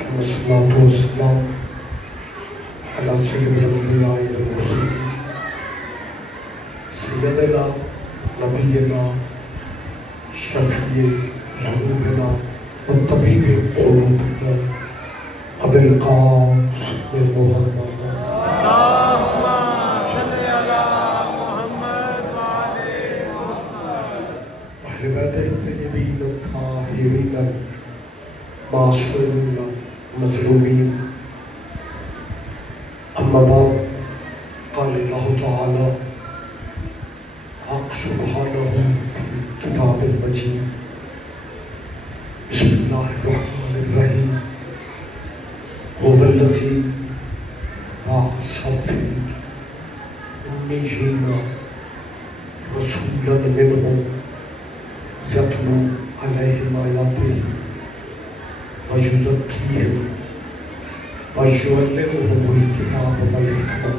والصلاة والسلام على سيد الأنبياء والمرسلين سيدنا نبينا شفيع ذنوبنا وطبيب قلوبنا أبي القاسم محمد اللهم صل على محمد وعلى محمد أهل بيته الطيبين الطاهرين المعصومين المظلومين. أما بعد، قال الله تعالى حق سبحانه في كتاب المجيد. بسم الله الرحمن الرحيم. هو الذي بعث في الأميين رسولا منهم يتلو عليهم آياته ويزكيهم ويعلمهم الكتاب والحكمة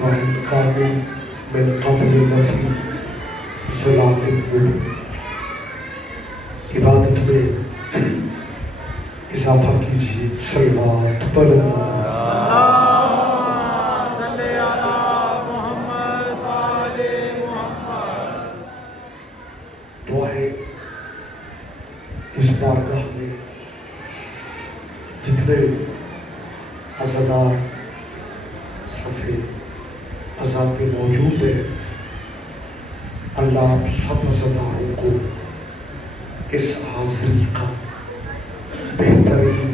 وإن كانوا من قبل لفي ضلال مبين. عبادت میں اضافہ کیجیے، صلوات بلند اللهم صل على محمد وعلى محمد. دعائیں اس بارگاہ میں جتنے عزادار صفحے عذاب میں موجود ہیں، اللہ آپ سب عزاداروں کو اس حاضری کا بہترین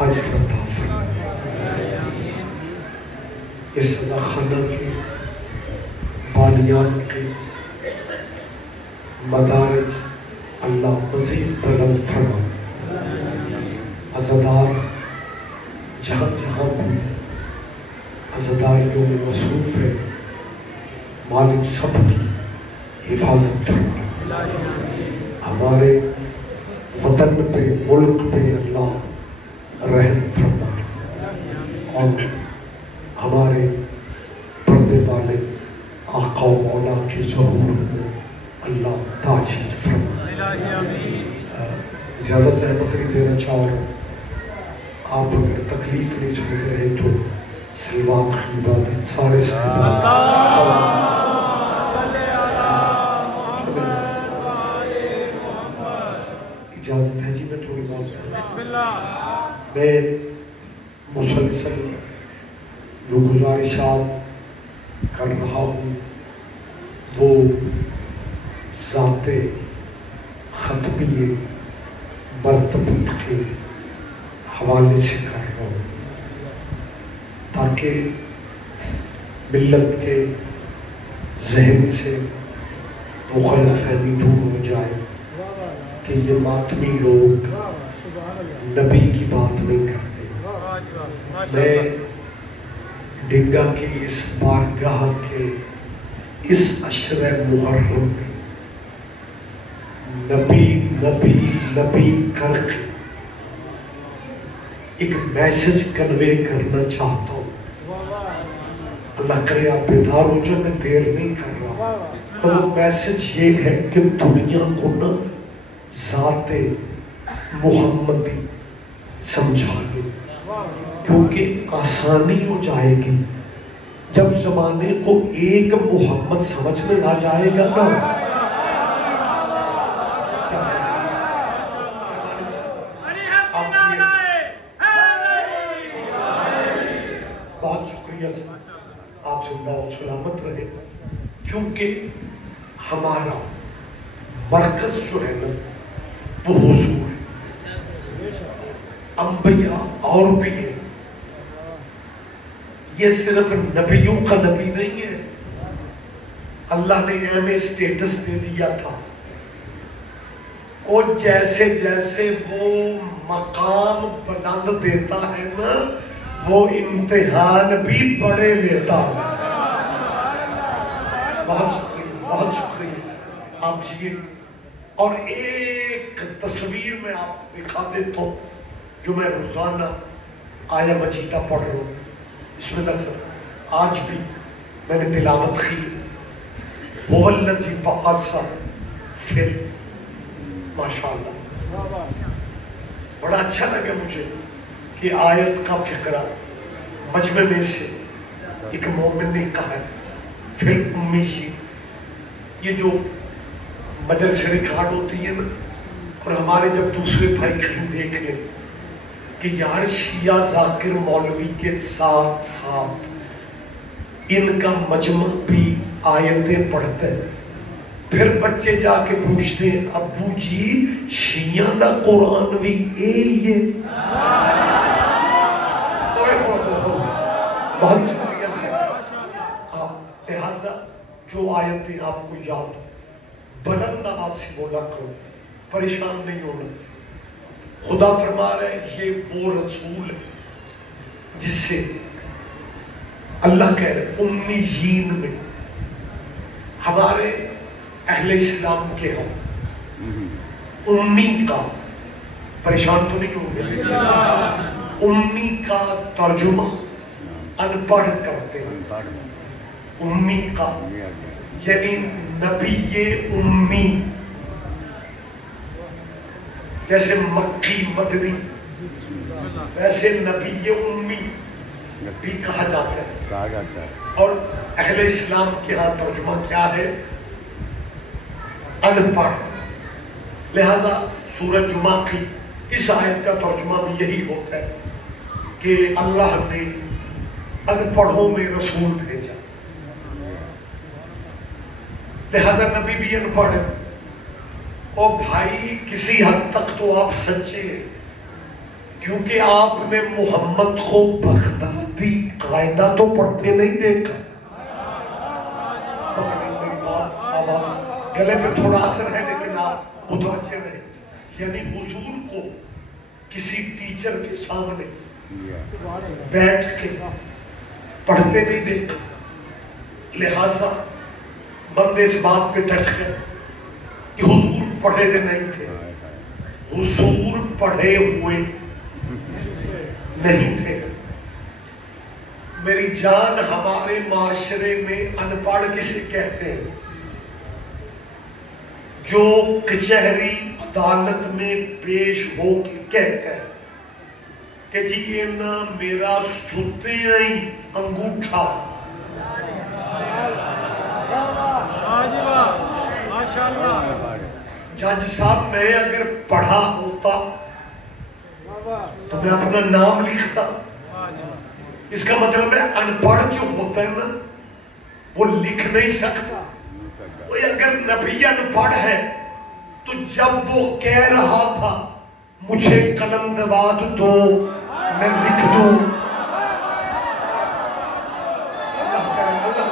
اجر عطا فرمائے. اس عزا خانہ کے بانیان کے مدارج اللہ مزید بلند فرمائے. عزادار جہاں جہاں بھی عزاداریوں میں مصروف ہے، مالک سب کی حفاظت فرمائے. ہمارے وطن پہ، ملک پہ اللہ رحم فرمائے اور ہمارے پردے والے آقا و مولا کی ظہور میں اللہ تاجیل فرمائے. زیادہ زحمت نہیں دینا چاہ رہا ہوں. آپ اگر تکلیف نہیں سمجھ رہے تو صلوات کی عبادت سارے اجازت ہے جی. میں تھوڑی بات بسم اللہ. میں مسلسل جو گزارشات کر رہا ہوں وہ ذات ختمیہ مرتبت کے حوالے سے کر رہا ہوں تاکہ ملت کے ذہن سے غلط فہمی دور ہو جائے کہ یہ ماتمی لوگ نبی کی بات نہیں کرتے. میں ڈنگا کی اس بارگاہ کے اس عشرہ محرم میں نبی نبی نبی کر کے ایک میسج کنوے کرنا چاہتا ہوں. اللہ کرے آپ بیدار ہو جو، میں دیر نہیں کر رہا. اور وہ میسج یہ ہے کہ دنیا کو نا ذات محمدی سمجھا دو، کیونکہ آسانی ہو جائے گی جب زمانے کو ایک محمد سمجھ میں آ جائے گا نا. بہت شکریہ آپ زندہ و سلامت رہے. کیونکہ ہمارا مرکز جو ہے نا وہ حضور ہے. انبیاء اور بھی ہے، یہ صرف نبیوں کا نبی نہیں ہے. اللہ نے ہمیں اسٹیٹس دے دیا تھا اور جیسے جیسے وہ مقام بلند دیتا ہے نا وہ امتحان بھی بڑے لیتا. بہت شکریہ، بہت شکریہ آپ جیے. اور ایک تصویر میں آپ کو دکھا دیتا ہوں جو میں روزانہ آیا مجیدہ پڑھ رہا ہوں. اس میں نظر آج بھی میں نے تلاوت کی. هو الذی بعث فی ماشاءاللہ بڑا اچھا لگا مجھے کہ آیت کا فقرہ مجمع میں سے ایک مومن نے کہا ہے پھر امی جی. یہ جو مدرسے ریکارڈ ہوتی ہے نا، اور ہمارے جب دوسرے بھائی کہیں دیکھ لیں کہ یار شیعہ ذاکر مولوی کے ساتھ ساتھ ان کا مجمع بھی آیتیں پڑھتے ہیں، پھر بچے جا کے پوچھتے ہیں ابو جی شیعہ دا قرآن بھی یہ بہت شکریہ سے. لہذا جو آیتیں آپ کو یاد ہو بلند آواز سے بولا کرو، پریشان نہیں ہونا. خدا فرما رہا ہے یہ وہ رسول ہے جس سے اللہ کہہ رہے امیین میں ہمارے اہل اسلام کے ہم امی کا، پریشان تو نہیں ہوگے، امی کا ترجمہ ان پڑھ کرتے ہیں. امی کا یعنی نبی امی، جیسے مکی مدنی ویسے نبی امی بھی کہا جاتا ہے. اور اہل اسلام کے ہاں ترجمہ کیا ہے؟ ان پڑھ. لہذا سورہ جمعہ کی اس آیت کا ترجمہ بھی یہی ہوتا ہے کہ اللہ نے ان پڑھوں میں رسول بھیجا. لہذا نبی بھی ان پڑھ ہے. اور بھائی کسی حد تک تو آپ سچے ہیں، کیونکہ آپ نے محمد کو بغدادی قاعدہ تو پڑھتے نہیں دیکھا. گلے پہ تھوڑا اثر ہے لیکن آپ متوجہ رہے. یعنی حضور کو کسی ٹیچر کے سامنے بیٹھ کے پڑھتے نہیں دیکھا. لہذا بندے اس بات پہ ڈٹ گئے کہ حضور پڑھے نہیں تھے. حضور پڑھے ہوئے نہیں تھے. میری جان ہمارے معاشرے میں ان پڑھ کسے کہتے ہیں؟ جو کچہری عدالت میں پیش ہو کے کہتا ہے کہ جی یہ نا میرا ستے ہی انگوٹھا. جج صاحب میں اگر پڑھا ہوتا تو میں اپنا نام لکھتا. اس کا مطلب ہے ان پڑھ جو ہوتا ہے نا وہ لکھ نہیں سکتا. اگر نبی ان پڑھ ہے تو جب وہ کہہ رہا تھا مجھے قلم دبات دو میں لکھ دوں. اللہ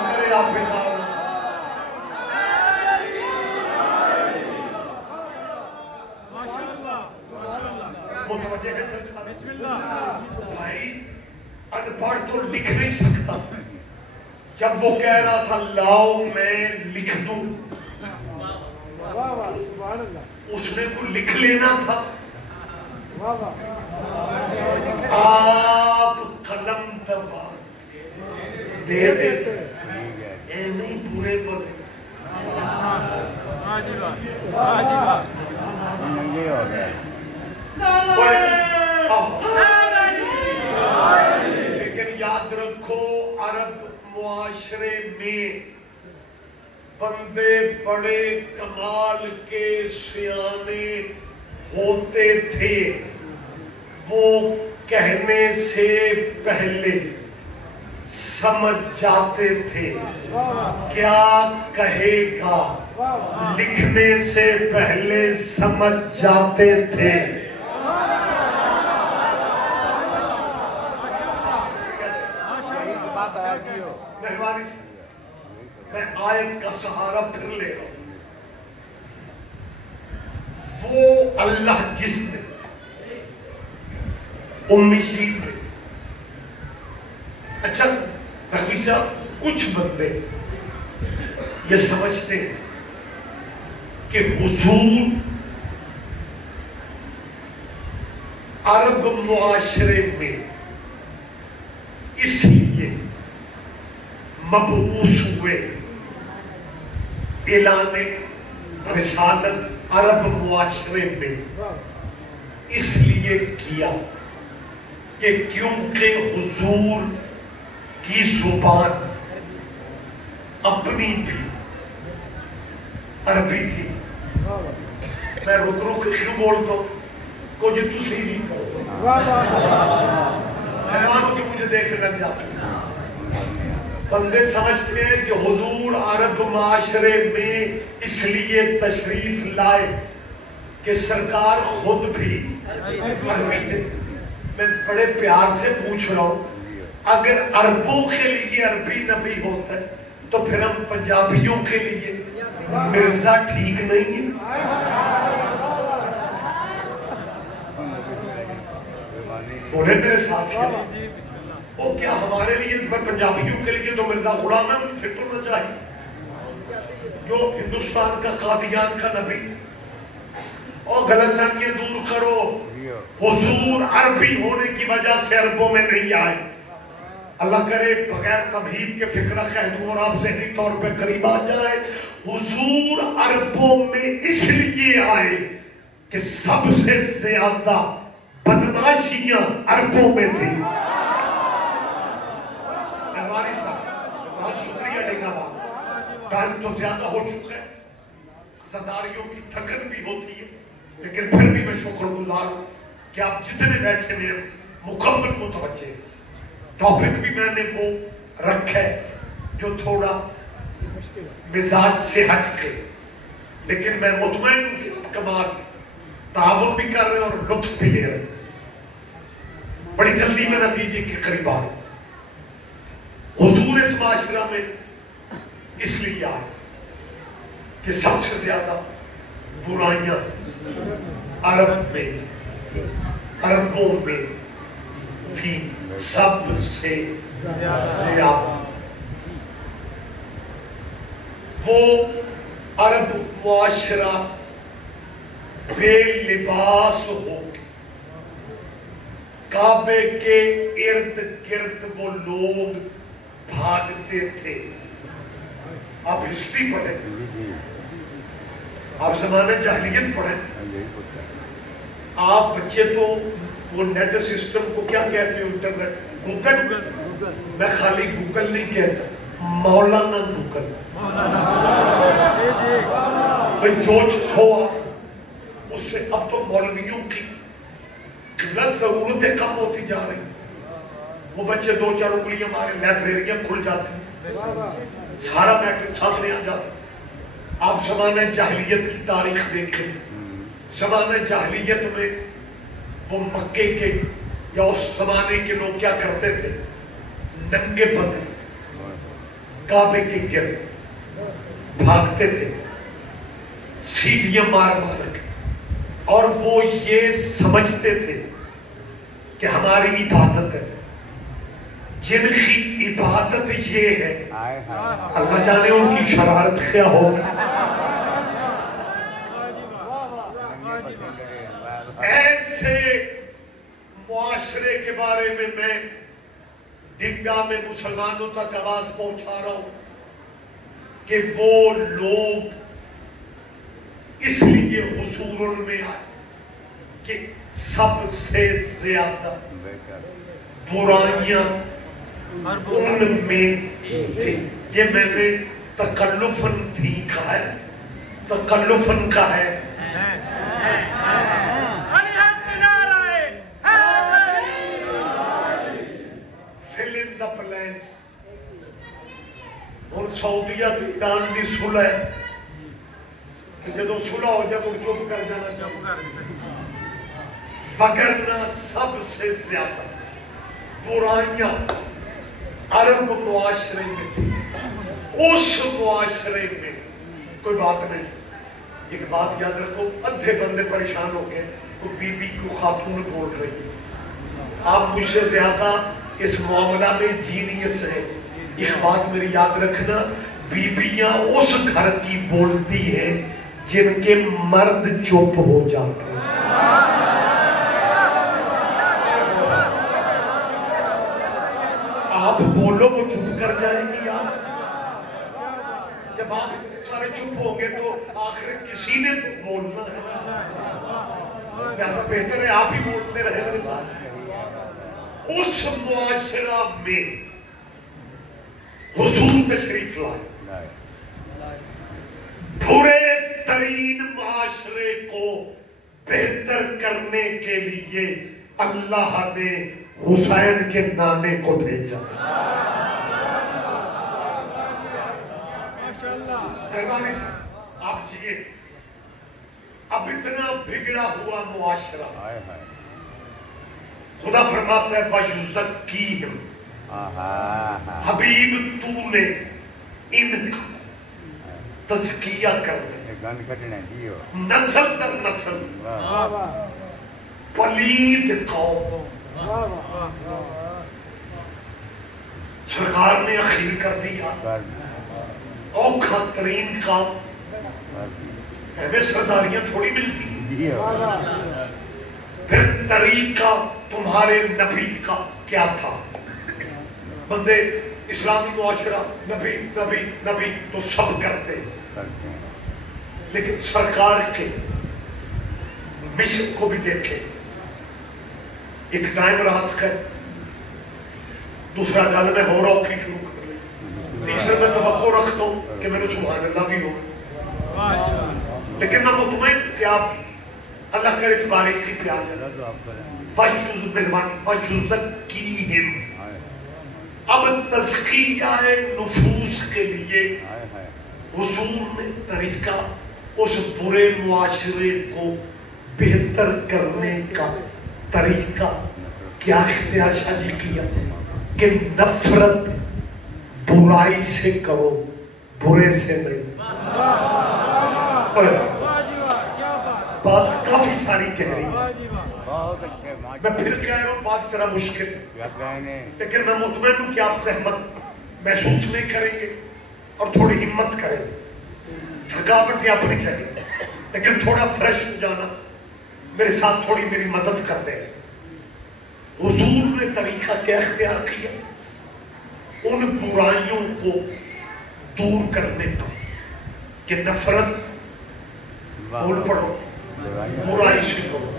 کرے آپ بیدار. بھائی ان پڑھ تو لکھ نہیں سکتا. جب وہ کہہ رہا تھا لاؤ میں لکھ دوں، اس نے کو لکھ لینا تھا. آپ قلم دبا دے دیتے اے نہیں برے بولے. لیکن یاد رکھو عرب معاشرے میں بندے بڑے کمال کے سیانے ہوتے تھے. وہ کہنے سے پہلے سمجھ جاتے تھے کیا کہے گا. لکھنے سے پہلے سمجھ جاتے تھے. میں آیت کا سہارا پھر لے رہا ہوں. وہ اللہ جس نے امی شریف میں، اچھا نقوی صاحب کچھ بندے یہ سمجھتے ہیں کہ حضور عرب معاشرے میں اس لیے مبعوث ہوئے. اعلان رسالت عرب معاشرے میں اس لیے لیے کیا کہ کیونکہ حضور کی زبان اپنی بھی عربی تھی. میں رک کے کیوں بولتا ہوں؟ کچھ تو صحیح نہیں کرو، حیران ہو کہ مجھے دیکھ لگ جاتے بندے سمجھتے ہیں کہ حضور عرب معاشرے میں اس لیے تشریف لائے کہ سرکار خود بھی عربی تھے. میں بڑے پیار سے پوچھ رہا ہوں، اگر عربوں کے لیے عربی نبی ہوتا ہے تو پھر ہم پنجابیوں کے لیے مرزا ٹھیک نہیں ہے؟ بولے میرے ساتھ وہ کیا ہمارے لیے پنجابیوں کے لیے تو مرزا غلام احمد فٹ ہونا چاہیے جو ہندوستان کا قادیان کا نبی. اور غلط فہمیاں دور کرو، حضور عربی ہونے کی وجہ سے عربوں میں نہیں آئے. اللہ کرے بغیر تمہید کے فکرہ کہہ دوں اور آپ ذہنی طور پہ قریب آ جائے. حضور عربوں میں اس لیے آئے کہ سب سے زیادہ بدماشیاں عربوں میں تھی. احواری صاحب بہت شکریہ ڈنگا بات، ٹائم تو زیادہ ہو چکا ہے، صداریوں کی تھکن بھی ہوتی ہے، لیکن پھر بھی میں شکر گزار ہوں کہ آپ جتنے بیٹھے میں مکمل متوجہ. ٹاپک بھی میں نے وہ رکھا ہے جو تھوڑا مزاج سے ہٹ کے، لیکن میں مطمئن ہوں کہ آپ کمال تعاون بھی کر رہے ہیں اور لطف بھی لے رہے ہیں. بڑی جلدی میں نتیجے کے قریب آ رہا ہوں. حضور اس معاشرہ میں اس لیے آئے کہ سب سے زیادہ برائیاں عربوں میں تھی، سب سے زیادہ. وہ عرب معاشرہ بے لباس ہو کے کعبے کے ارد گرد وہ لوگ بھاگتے تھے. آپ ہسٹری پڑھیں، آپ زمانہ جاہلیت پڑھیں. آپ بچے تو وہ نیٹ سسٹم کو کیا کہتے ہیں؟ Internet, Google. میں خالی گوگل نہیں کہتا، مولانا گوگل. جو ہوا اس سے اب تو مولویوں کی ضرورتیں کم ہوتی جا رہی. وہ بچے دو چار انگلیاں مارے لائبریریاں کھل جاتی ہیں، سارا میٹر سامنے آ جاتا. آپ زمانہ جاہلیت کی تاریخ دیکھیں. زمانہ جاہلیت میں وہ مکے کے یا اس زمانے کے لوگ کیا کرتے تھے؟ ننگے بدن کعبے کے گرد بھاگتے تھے، سیٹیاں مار مار کے. اور وہ یہ سمجھتے تھے کہ ہماری عبادت ہے. جن کی عبادت یہ ہے، اللہ جانے ان کی شرارت کیا ہو. ایسے معاشرے کے بارے میں ڈنگا میں مسلمانوں تک آواز پہنچا رہا ہوں کہ وہ لوگ اس لیے حضور ان میں آئے کہ سب سے زیادہ برائیاں ان میں تھی. یہ میں نے تکلفاً بھی کہا ہے، تکلفاً کا ہے. fill in the blanks. اور سعودیہ ایران کی صلح ہے کہ جدو صلح ہو جائے وہ چپ کر جانا چاہیے. وگرنہ سب سے زیادہ برائیاں عرب معاشرے میں تھی. اس معاشرے میں کوئی بات نہیں. ایک بات یاد رکھو، ادھے بندے پریشان ہو گئے، کوئی بی بی کو خاتون بول رہی. آپ مجھ سے زیادہ اس معاملہ میں جینیس ہے. یہ بات میری یاد رکھنا، بیویاں اس گھر کی بولتی ہیں جن کے مرد چپ ہو جاتے ہیں. آپ بولو وہ چپ کر جائے گی. جب آپ اتنے سارے چپ ہوں گے تو آخر کسی نے تو بولنا ہے. لہذا بہتر ہے آپ ہی بولتے رہے میرے ساتھ. اس معاشرہ میں حضور تشریف لائے. برے ترین معاشرے کو بہتر کرنے کے لیے اللہ نے حسین کے نانے کو بھیجا. مہربانی سے آپ جیے. اب اتنا بگڑا ہوا معاشرہ خدا فرماتا ہے وَيُزَكِّيهِمْ. حبیب تو نے ان کا تزکیہ کرنے نسل در نسل پلید قوم. سرکار نے اخیر کر دیا اوکھا ترین کام. ہمیں سرداریاں تھوڑی ملتی ہیں. پھر طریقہ تمہارے نبی کا کیا تھا؟ بندے اسلامی معاشرہ نبی نبی نبی تو سب کرتے ہیں، لیکن سرکار کے مشن کو بھی دیکھیں. ایک ٹائم رات کا، دوسرا گل میں ہو رہا کی شروع کر لیں، تیسرے میں توقع رکھتا ہوں کہ میرے سبحان اللہ بھی ہو. لیکن میں مطمئن کہ آپ اللہ کر اس باریکی پہ آ جائیں. وَيُزَكِّيهِمْ. اب تزکیہ نفوس کے لیے حضور نے طریقہ اس برے معاشرے کو بہتر کرنے کا طریقہ کیا اختیار شاجی کیا کہ نفرت برائی سے کرو، برے سے نہیں. بات کافی ساری کہہ رہی میں پھر کہہ رہا ہوں، بات ذرا مشکل لیکن میں مطمئن ہوں کہ آپ زحمت محسوس نہیں کریں گے اور تھوڑی ہمت کریں گے. تھکاوٹ آپ نہیں چاہیے لیکن تھوڑا فریش ہو جانا میرے ساتھ تھوڑی میری مدد کر دیں. حضور نے طریقہ کیا اختیار کیا؟ ان برائیوں کو دور کرنے کا کہ نفرت بول پڑھو برائی سے کرو،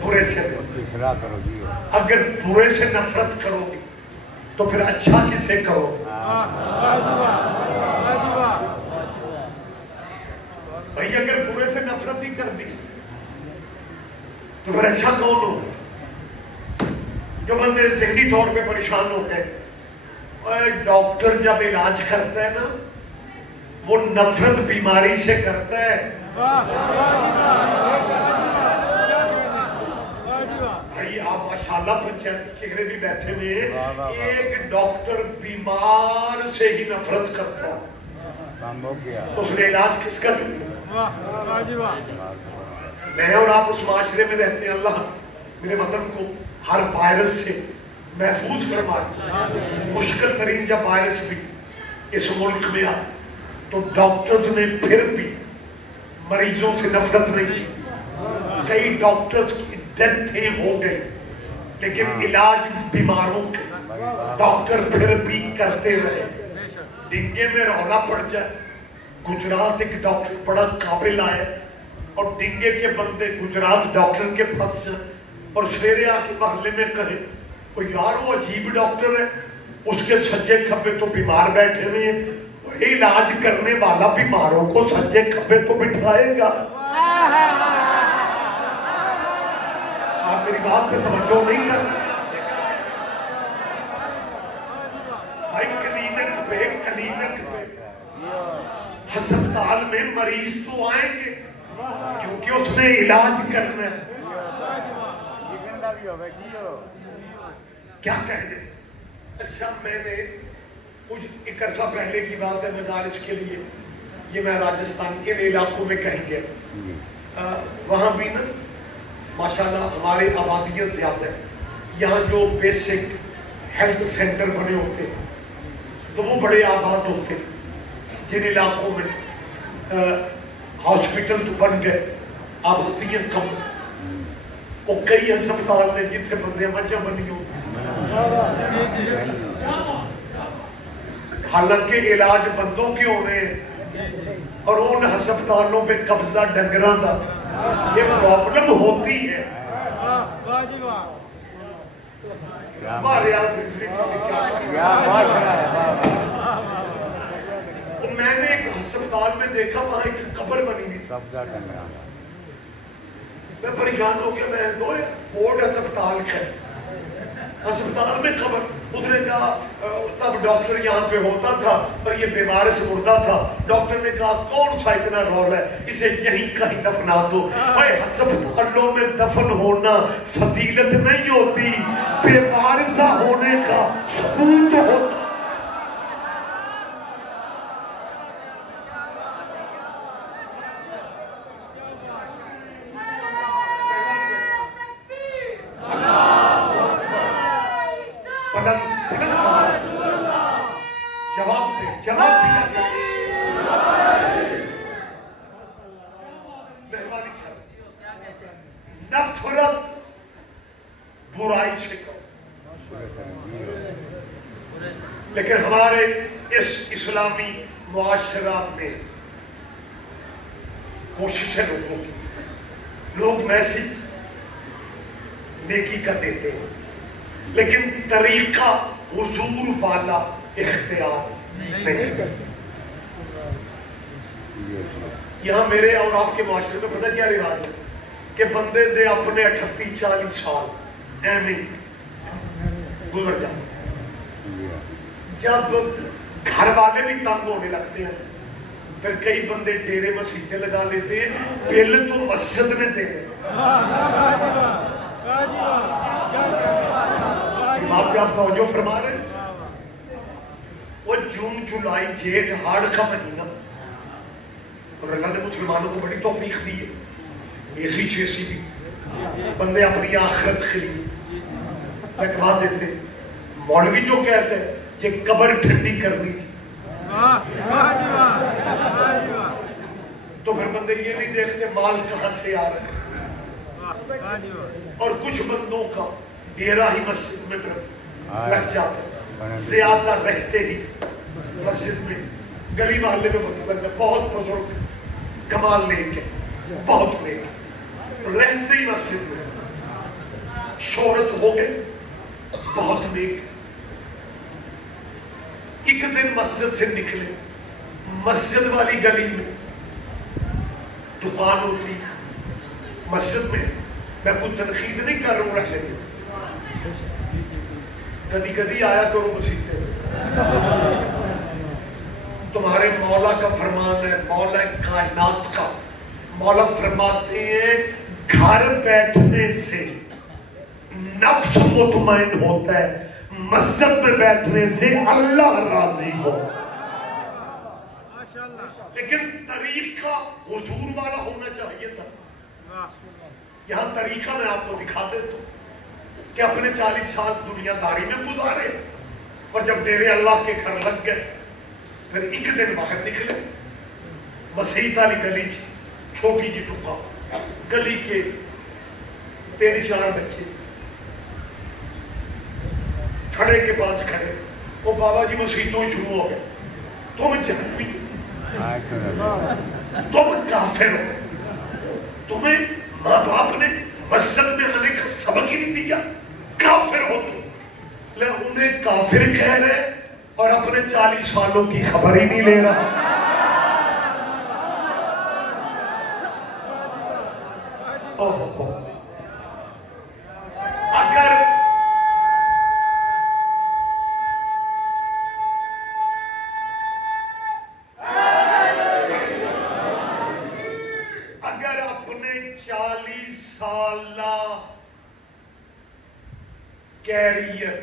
برے سے کرو. اگر برے سے نفرت کرو گی تو پھر اچھا کس سے کرو؟ بھائی اگر برے سے نفرت ہی کر دی تو پھر اچھا کون ہو؟ جو بندے ذہنی طور پہ پریشان ہو گئے، ڈاکٹر جب علاج کرتا ہے نا وہ نفرت بیماری سے کرتا ہے. بھائی آپ ماشاءاللہ پنچایتی چہرے بھی بیٹھے ہوئے ہیں. ایک ڈاکٹر بیمار سے ہی نفرت کرتا ہے تو اس نے علاج کس کا کیا؟ میں اور آپ اس معاشرے میں رہتے ہیں. اللہ میرے وطن کو ہر وائرس سے محفوظ فرمائے. مشکل ترین جب وائرس بھی اس ملک میں آ تو ڈاکٹرز نے پھر بھی مریضوں سے نفرت نہیں کی. کئی ڈاکٹرز کی ڈیتھیں ہو گئی لیکن علاج بیماروں کے ڈاکٹر پھر بھی کرتے رہے. ڈنگے میں رولا پڑ جائے، گجرات ایک ڈاکٹر بڑا قابل آئے اور ڈنگے کے بندے گجرات ڈاکٹر کے پاس جائیں اور سویرے آ کے محلے میں کہے وہ یار وہ عجیب ڈاکٹر ہے، اس کے سجے کھبے تو بیمار بیٹھے ہوئے ہیں، وہی علاج کرنے والا بیماروں کو سجے کھبے تو بٹھائے گا. آپ میری بات پہ توجہ نہیں کرتے. بھائی کلینک پہ ہسپتال میں مریض تو آئیں گے کیونکہ اس نے علاج کرنا ہے. کیا کہنے؟ اچھا میں نے کچھ ایک عرصہ پہلے کی بات ہے، مدارس کے لیے یہ میں راجستھان کے علاقوں میں کہیں گے وہاں بھی نا ماشاءاللہ ہمارے آبادیت زیادہ ہے. یہاں جو بیسک ہیلتھ سینٹر بنے ہوتے تو وہ بڑے آباد ہوتے. جن علاقوں میں ہاسپٹل تو بن گئے آبادیاں کم، وہ کئی ہسپتال میں جتنے بندے مچھا بنی ہو. حالانکہ علاج بندوں کے ہونے اور ان ہسپتالوں پہ قبضہ ڈنگراں دا یہ پرابلم ہوتی ہے. واہ جی واہ. ہمارے آپ تو میں نے ایک ہسپتال میں دیکھا وہاں ایک قبر بنی ہوئی. میں پریشان ہو گیا. میں دو بورڈ ہسپتال کا ہسپتال میں قبر. اس نے کہا تب ڈاکٹر یہاں پہ ہوتا تھا اور یہ بیمار سے مردہ تھا. ڈاکٹر نے کہا کون سا اتنا رول ہے, اسے یہیں کہیں دفنا دو. ہسپتالوں میں دفن ہونا فضیلت نہیں ہوتی, بیمارزہ ہونے کا ثبوت ہوتا. لیکن ہمارے اس اسلامی معاشرات میں کوششیں لوگوں کی, لوگ میسج نیکی کا دیتے ہیں لیکن طریقہ حضور والا اختیار نہیں. یہاں میرے اور آپ کے معاشرے میں پتہ کیا رواج ہے کہ بندے دے اپنے 38-40 سال ایمی گزر جاتے. جب گھر والے بھی تنگ ہونے لگتے ہیں پھر کئی بندے ڈیرے مسیحے لگا لیتے ہیں, بل تو مسجد میں دے رہے. آپ کیا توجہ فرما رہے ہیں؟ وہ جون جولائی جیٹھ ہاڑ کا مہینہ, اور اللہ نے مسلمانوں کو بڑی توفیق دی ہے. ایسی شیسی بھی بندے اپنی آخرت خرید لگوا دیتے. مولوی جو کہتے ہیں کہ قبر ٹھنڈی کرنی تھی تو پھر بندے یہ نہیں دیکھتے مال کہاں سے آ رہے ہیں. اور کچھ بندوں کا ڈیرا ہی مسجد میں لگ جاتا ہے, زیادہ رہتے ہی مسجد میں, گلی محلے میں مطلب بہت بزرگ کمال لے کے بہت لے کے رہتے ہی مسجد میں, شہرت ہو گئے بہت نیک. ایک دن مسجد سے نکلے, مسجد والی گلی میں دکان ہوتی مسجد میں. میں کوئی تنقید نہیں کر رہا ہوں, رہ لیں کدی کدی آیا کرو مسیح. تمہارے مولا کا فرمان ہے, مولا کائنات کا. مولا فرماتے ہیں گھر بیٹھنے سے نفس مطمئن ہوتا ہے, مسجد میں بیٹھنے سے اللہ راضی ہو. لیکن طریقہ حضور والا ہونا چاہیے تھا. یہاں طریقہ میں آپ کو دکھا دیتا ہوں کہ اپنے 40 سال دنیا داری میں گزارے اور جب ڈیرے اللہ کے گھر لگ گئے پھر ایک دن باہر نکلے. مسیحت والی گلی چھوٹی جی ٹکا, گلی کے 3-4 بچے کھڑے کے پاس کھڑے. وہ بابا جی مسیحتوں شروع ہو گئے, تم جہنمی, تم کافر ہو, تمہیں ماں باپ نے مسجد میں آنے کا سبق ہی نہیں دیا, کافر ہو تم. لے انہیں کافر کہہ رہے اور اپنے 40 سالوں کی خبر ہی نہیں لے رہا. اگر اپنے 40 سالہ کیریئر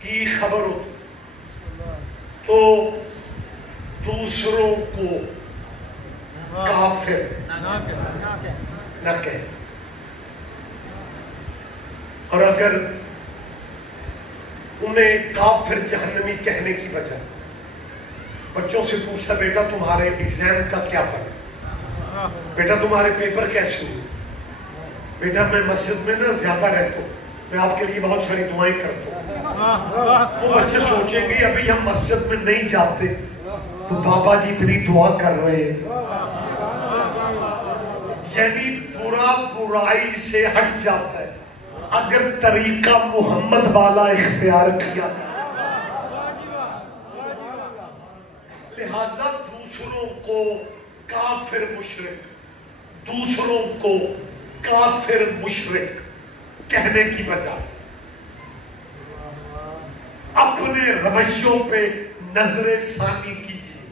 کی خبر ہو تو دوسروں کو کافر نہ کہے. اور اگر انہیں کافر جہنمی کہنے کی بجائے بچوں سے پوچھتا بیٹا تمہارے ایگزام کا کیا پڑھا, بیٹا تمہارے پیپر کیسے ہوئے, بیٹا میں مسجد میں نا زیادہ رہتا ہوں, میں آپ کے لیے بہت ساری دعائیں کرتا ہوں. وہ بچے سوچیں گے ابھی ہم مسجد میں نہیں جاتے تو بابا جی اتنی دعا کر رہے ہیں. یعنی برا برائی سے ہٹ جاتا ہے اگر طریقہ محمد والا اختیار کیا. لہذا دوسروں کو کافر مشرک، دوسروں کو کافر مشرک کہنے کی بجائے اپنے رویوں پہ نظر ثانی کیجیے.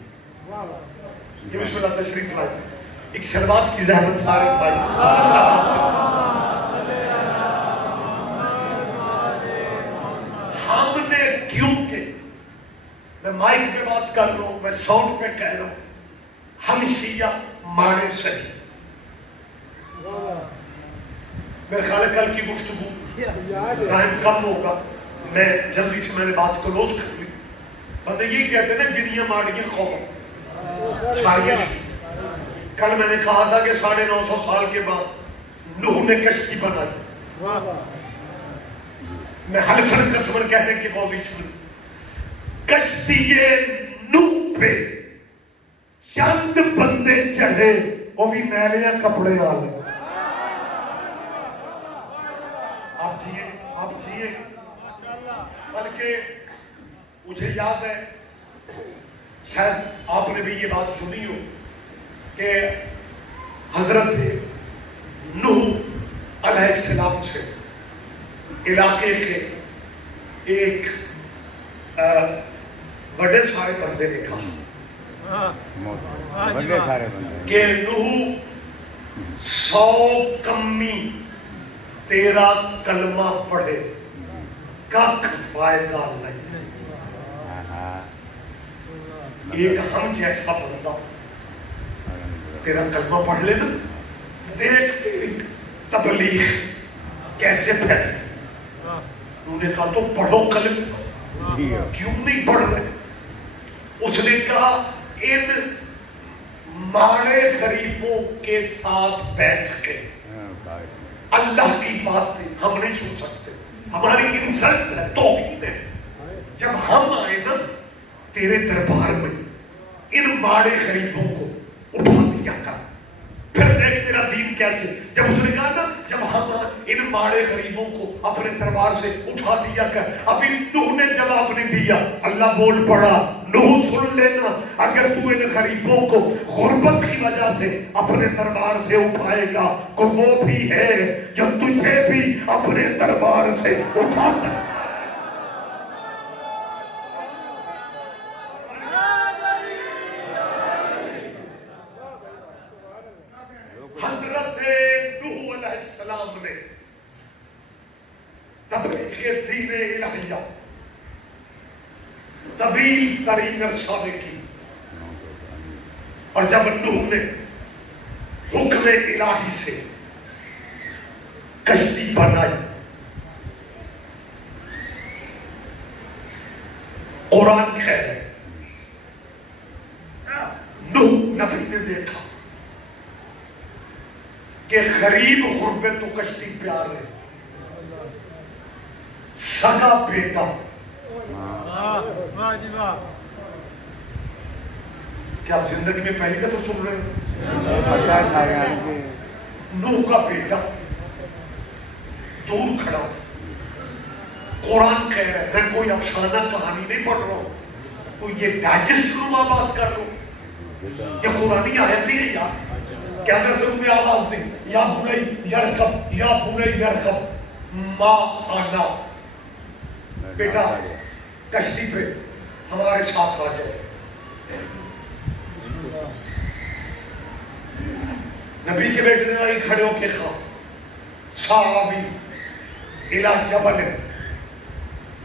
یہ بسم اللہ تشریف لائے ایک سلوات کی زحمت سارے بھائی. ہم نے کیونکہ میں مائک پہ بات کر رہا ہوں، میں ساؤنڈ پہ کہہ رہا ہوں، ہم شیعہ مانے صحیح. میرے خیال ہے کل کی گفتگو ٹائم کم ہوگا، میں جلدی سے میں نے بات کلوز کر لی. بندے یہ کہتے ہیں نا جنیاں ماڑیاں خواب ساریاں. کل میں نے کہا تھا کہ 950 سال کے بعد نوح نے کشتی بنائی. میں حلفاً قسماً کہنے کی پوزیشن کشتی نوح پہ چند بندے چڑھے وہ بھی میلیاں کپڑے آلے. آپ جیئے بلکہ مجھے یاد ہے شاید آپ نے بھی یہ بات سنی ہو کہ حضرت نوح علیہ السلام سے علاقے کے ایک بڑے سارے بندے نے کہا کہ نوح 100 کمی تیرا کلمہ پڑھے کک فائدہ نہیں. ایک ہم جیسا بندہ تیرا کلمہ پڑھ لینا، دیکھ تیری تبلیغ کیسے پھیل. انہوں نے کہا تو پڑھو کلمہ. کیوں نہیں پڑھ رہے؟ اس نے کہا ان ماڑے غریبوں کے ساتھ بیٹھ کے اللہ کی باتیں ہم نہیں سن سکتے. ہماری انسلٹ ہے، توہین ہے. جب ہم آئے نا تیرے دربار میں ان ماڑے غریبوں کو اٹھا دیا کر، پھر دیکھ تیرا دین کیسے. جب اس نے کہا نا جب ہم ان ماڑے غریبوں کو اپنے دربار سے اٹھا دیا کر، ابھی نوح نے جواب نہیں دیا. اللہ بول پڑا نوح سن لینا، اگر تو ان غریبوں کو غربت کی وجہ سے اپنے دربار سے اٹھائے گا تو وہ بھی ہے جو تجھے بھی اپنے دربار سے اٹھا سکتا. حضرت نوح علیہ السلام نے تبلیغ دین الہیہ طویل ترین عرصہ میں کی، اور جب نوح نے حکم الہی سے کشتی بنائی، قرآن کہہ رہے نوح نبی نے دیکھا کہ غریب غربت تو کشتی پہ آ رہے، سگا بیٹا. کیا آپ زندگی میں پہلی دفعہ سن رہے ہیں؟ نوح کا بیٹا دور کھڑا. قرآن کہہ رہا ہے، میں کوئی افسانہ کہانی نہیں پڑھ رہا ہوں، کوئی یہ ڈائجسٹ نما بات کر رہا ہوں، یہ قرآنی آیتیں ہیں. یار کیا کرتے تم نے آواز دی یا بنی یرکب یا بنی یرکب ما آنا، بیٹا کشتی پہ ہمارے ساتھ آ جاؤ. نبی کے بیٹے نے وہیں کھڑے ہو کے کہا صحابی الی جبل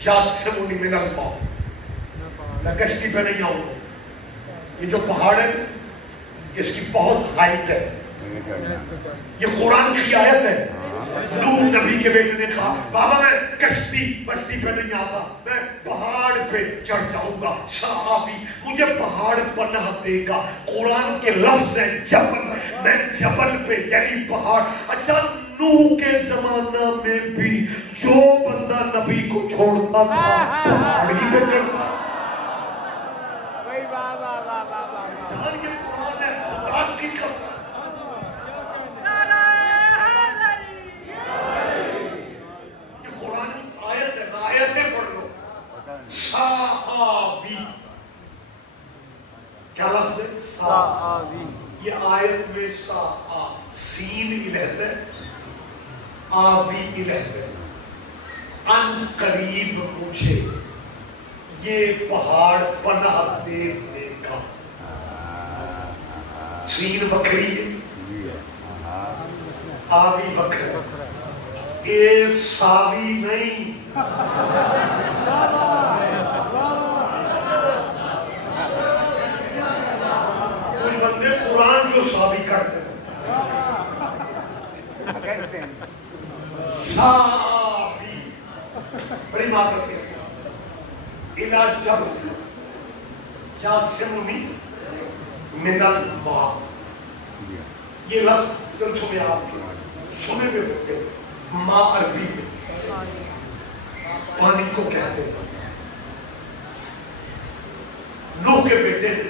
یعصمنی من الماء، میں کشتی پہ نہیں آؤں گا. یہ جو پہاڑ ہے اس کی بہت ہائٹ ہے، یہ قرآن کی آیت ہے. نوح نبی کے بیٹے نے کہا بابا میں کشتی بستی پہ نہیں آتا، میں پہاڑ پہ چڑھ جاؤں گا. صحابی مجھے پہاڑ پناہ دے گا. قرآن کے لفظ ہے جبل، میں جبل پہ یعنی پہاڑ. اچھا نوح کے زمانہ میں بھی جو بندہ نبی کو چھوڑتا تھا پہاڑ ہی پہ چڑھتا. یہ قرآن ہے، خدا کی قسم. آوی الیہ ان قریب مجھے یہ پہاڑ پناہ دے دے گا. سین بکری ہے، آوی بکر، اے ساوی نہیں. کوئی بندے قرآن جو ساوی کرتے ہیں، ساوی بڑی معذرت کے ساتھ الا جبل یاسمنی من الماء. یہ لفظ جب سنے آپ کے سنے میں ہوتے ماں عربی میں پانی کو کہتے ہیں. نوح کے بیٹے نے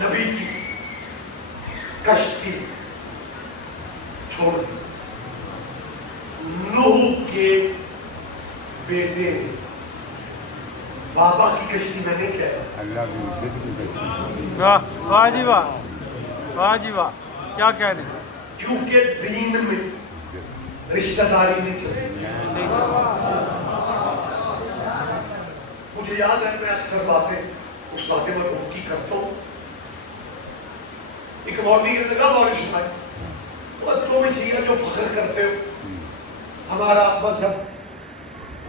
نبی کی کشتی چھوڑ دی. نوح کے بیٹے بابا کی کشتی میں نے کیا واہ جی واہ، واہ جی واہ، کیا کہہ رہے ہیں. کیونکہ دین میں رشتہ داری نہیں چلتی. مجھے یاد ہے میں اکثر باتیں اس باتیں میں کی کرتا ہوں. ایک مولوی کے لگا مولوی سنائی وہ تم شیعہ جو فخر کرتے ہو ہمارا مذہب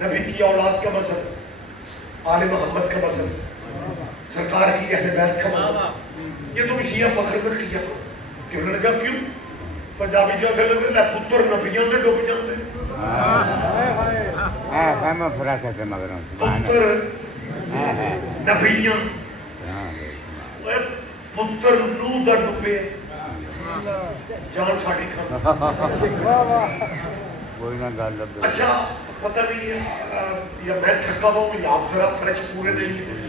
نبی کی اولاد کا مذہب، آل محمد کا مذہب، سرکار کی اہل بیت کا مذہب، یہ تم شیعہ فخر مت کیا کرو. کہ انہوں نے کہا کیوں؟ پنجابی جو اگر لگے لے پتر نبیوں دے ڈوب جاندے. پتر نبیوں پتر نو دا ڈوبے جان ساڑی کھا. اچھا پتہ نہیں ہے یا میں تھکا ہوں یا آپ ذرا فریش پورے نہیں ہیں.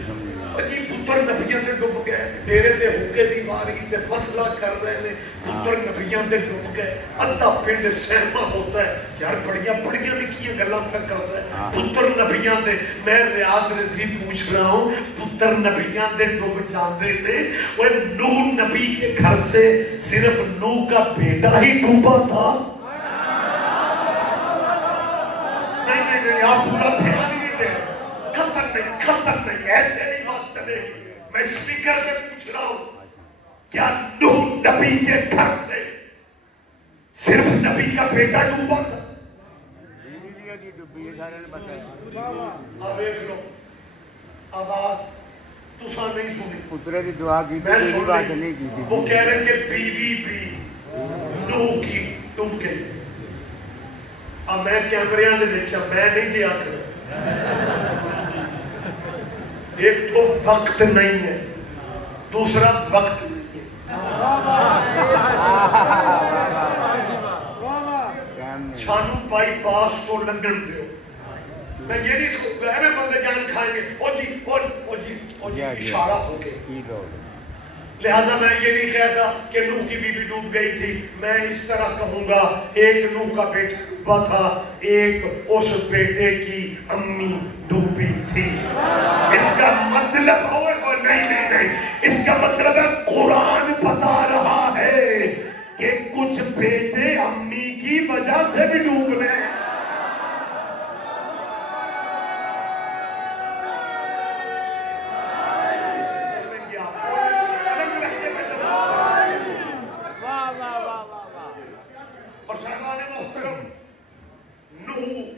جی پتر نبیوں دے ڈوب گئے، ڈیرے دے ہوکے دی ماری تے مسئلہ کر رہے ہیں. پتر نبیوں دے ڈوب گئے، ادھا پنڈ سہما ہوتا ہے یار بڑیاں بڑیاں لکھیاں گلاں پہ کرتا ہے. پتر نبیوں دے میں ریاض رضی پوچھ رہا ہوں پتر نبیوں دے ڈوب جاندے نے. وہ نوح نبی کے گھر سے صرف نوح کا بیٹا ہی ڈوبا تھا. نہیں آپ پورا دھیان نہیں دے. خطر نہیں ایسے نہیں بات چلے. میں سپیکر میں پوچھ رہا ہوں کیا نوح نبی کے گھر سے صرف نبی کا بیٹا ڈوبا تھا؟ اب ایک لو آواز تساں نہیں سنی، پترے کی دعا کی میں سن لی. وہ کہہ رہے کہ بیوی بھی نوح کی ڈوب گئی. اب میں کیمریاں دے دیکھا میں نہیں جی آکھ رہا. ایک تو وقت نہیں ہے، دوسرا وقت نہیں ہے. سانو بائی پاس تو لنگن دیو. میں یہ نہیں کہوں گا بندے جان کھائیں گے او جی اشارہ ہو گئے. لہذا میں یہ نہیں کہتا کہ نوح کی بیوی ڈوب گئی تھی. میں اس طرح کہوں گا ایک نوح کا بیٹا ڈوبا تھا، ایک اس بیٹے کی امی ڈوبی تھی. اس کا مطلب نہیں، اس کا مطلب ہے قرآن بتا رہا ہے کہ کچھ بیٹے امی کی وجہ سے بھی ڈوب رہے ہیں.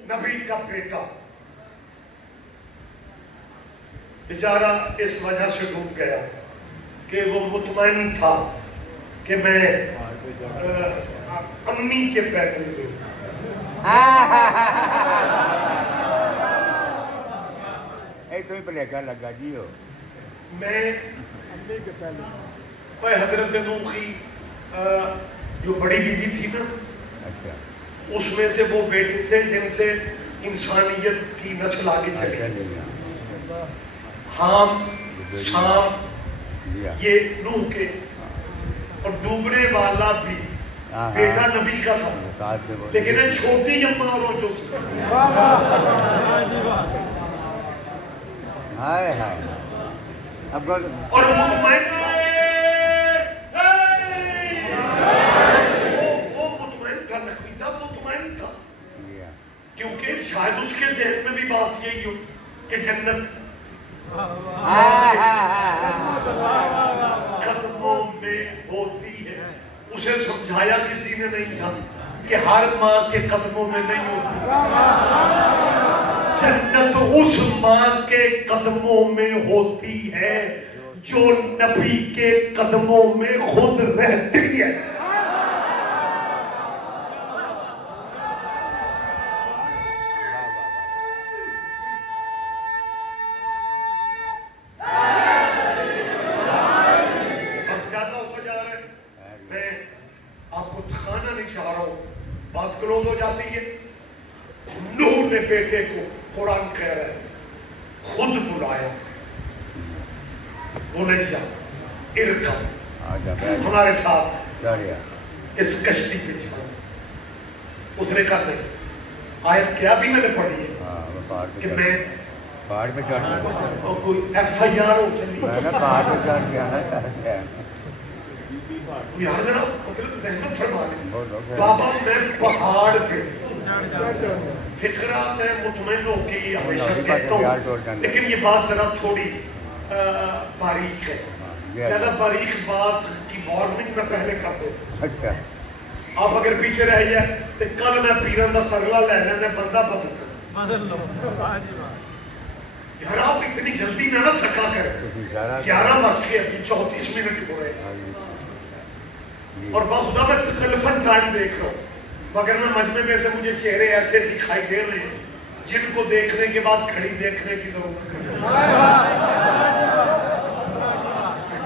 نبی کا بیٹا بیچارہ اس وجہ سے ڈوب گیا کہ وہ مطمئن تھا کہ میں امی کے پیدل میں لگا جی ہو میں حضرت نوح کی جو بڑی بیوی تھی نا اس میں سے وہ بیٹے تھے جن سے انسانیت کی نسل آگے چلی. حام شام یہ نوح کے اور ڈوبنے والا بھی بیٹا نبی کا تھا لیکن چھوٹی اماں اور جو اور کیونکہ شاید اس کے ذہن میں بھی بات یہی ہو کہ جنت قدموں میں ہوتی ہے. اسے سمجھایا کسی نے نہیں تھا کہ ہر ماں کے قدموں میں نہیں ہوتی. جنت اس ماں کے قدموں میں ہوتی ہے جو نبی کے قدموں میں خود رہتی ہے. کلوز ہو جاتی ہے. نوح نے بیٹے کو قرآن کہہ رہا ہے خود بلایا, بنیا ارکب ہمارے ساتھ اس کشتی پہ چلو. اس نے کہا نہیں. آیت کیا بھی میں نے پڑھی ہے کہ میں پہاڑ پہ چڑھ گیا, کوئی ایف آئی آر ہو چلی پہاڑ پہ چڑھ گیا. یہاں ذرا مطلب رحمت فرما لیں بابا میں پہاڑ پہ فکرہ میں مطمئن ہو کے یہ ہمیشہ کہتا ہوں, لیکن یہ بات ذرا تھوڑی باریک ہے. زیادہ باریک بات کی وارننگ میں پہلے کر دوں. آپ اگر پیچھے رہ جائے تو کل میں پیران دا ترلا لینا نے بندہ بدل لو. یار آپ اتنی جلدی نہ تھکا کریں. 11 بج کے ابھی 34 منٹ ہو رہے اور باخدا میں تکلفن ٹائم دیکھ رہا ہوں, مگر نہ مجمع میں سے مجھے چہرے ایسے دکھائی دے رہے ہیں جن کو دیکھنے کے بعد کھڑی دیکھنے کی ضرورت ہے.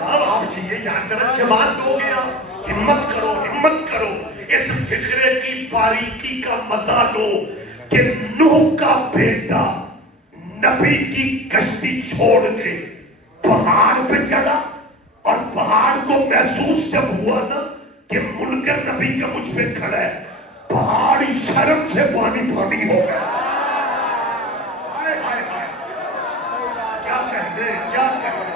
آپ چاہیے یاد کرنا جواب دو گیا. ہمت کرو, ہمت کرو, اس فکرے کی باریکی کا مزہ لو کہ نوح کا بیٹا نبی کی کشتی چھوڑ کے پہاڑ پہ چڑھا اور پہاڑ کو محسوس جب ہوا نا کہ منکر نبی کا مجھ پہ کھڑا ہے, پہاڑ شرم سے پانی پانی ہو گیا. کیا کہتے ہیں, کیا کہتے ہیں.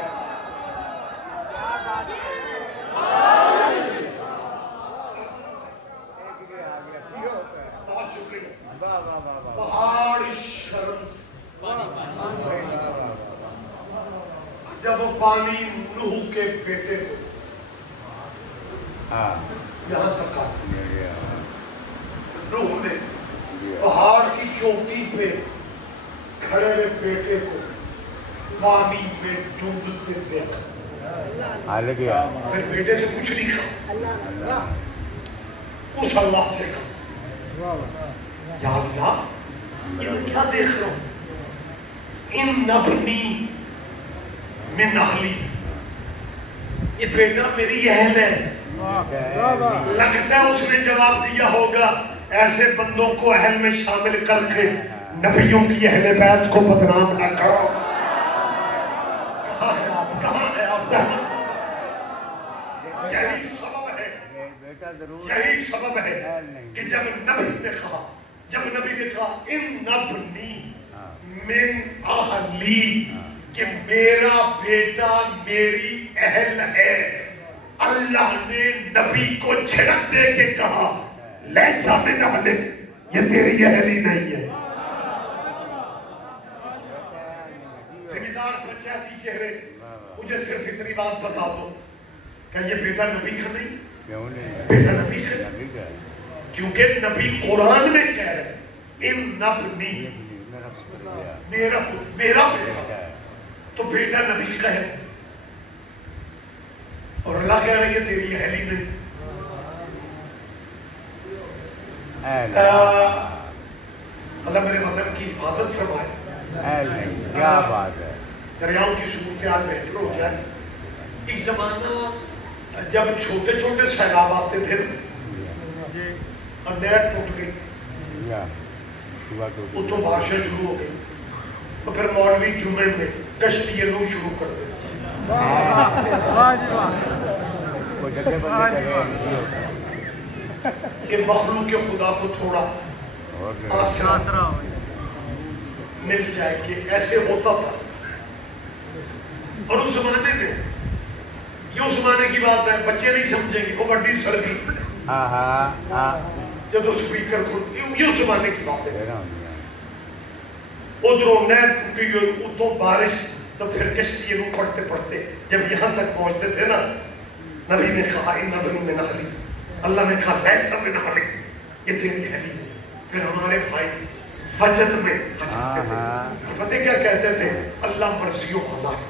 بہت شکریہ. پہاڑ شرم سے جب وہ پانی نوح کے بیٹے کو یہاں تک آیا, نوح نے پہاڑ کی چوٹی پہ کھڑے بیٹے کو پانی میں ڈوبتے دیکھا. پھر بیٹے سے کچھ نہیں کہا, اس اللہ سے کہا یا اللہ یہ میں کیا دیکھ رہا ہوں, ان نبنی من اہلی, یہ بیٹا میری اہل ہے. لگتا ہے اس نے جواب دیا ہوگا ایسے بندوں کو اہل میں شامل کر کے نبیوں کی اہل بیت کو بدنام نہ کرو. کہاں ہے آپ, کہاں ہے آپ. یہی سبب ہے, یہی سبب ہے کہ جب نبی نے کہا, جب نبی نے کہا ان نبنی من اہلی, کہ میرا بیٹا میری اہل ہے, اللہ نے نبی کو جھڑک دے کے کہا لیسا من اہلک, یہ تیری اہلی نہیں ہے. زمیندار پنچایتی چہرے مجھے صرف اتنی بات بتا دو کہ یہ بیٹا نبی کا نہیں, بیٹا نبی کا, کیونکہ نبی قرآن میں کہہ رہے ان نبنی میرا بیٹا, تو بیٹا نبی کا ہے اور اللہ کہہ رہی ہے تیری اہلی نہیں. اللہ میرے وطن کی حفاظت فرمائے. کیا بات ہے. دریاؤں کی صورتحال بہتر ہو جائے. ایک زمانہ جب چھوٹے چھوٹے سیلاب آتے تھے اور نہر ٹوٹ گئی, وہ تو بارشیں شروع ہو گئی, تو پھر مولوی جمعے میں کشتی لو شروع کر دے کہ مخلوق کے خدا کو تھوڑا آسرا مل جائے کہ ایسے ہوتا تھا. اور اس زمانے میں یہ اس زمانے کی بات ہے, بچے نہیں سمجھیں گے, کبڈی سڑکی جب تو سپیکر یہ اس زمانے کی بات ہے. ادھروں نہر ٹوٹی ہوئی، ادھروں بارش، تو پھر کشتی یہ پڑھتے پڑھتے جب یہاں تک پہنچتے تھے نا، نبی نے کہا ان ابنی من اہلی، اللہ نے کہا لیسا من اہلی، یہ تیری اہلی ہے۔ پھر ہمارے بھائی وجد میں پتہ کیا کہتے تھے؟ اللہ مرضیوں والا ہے،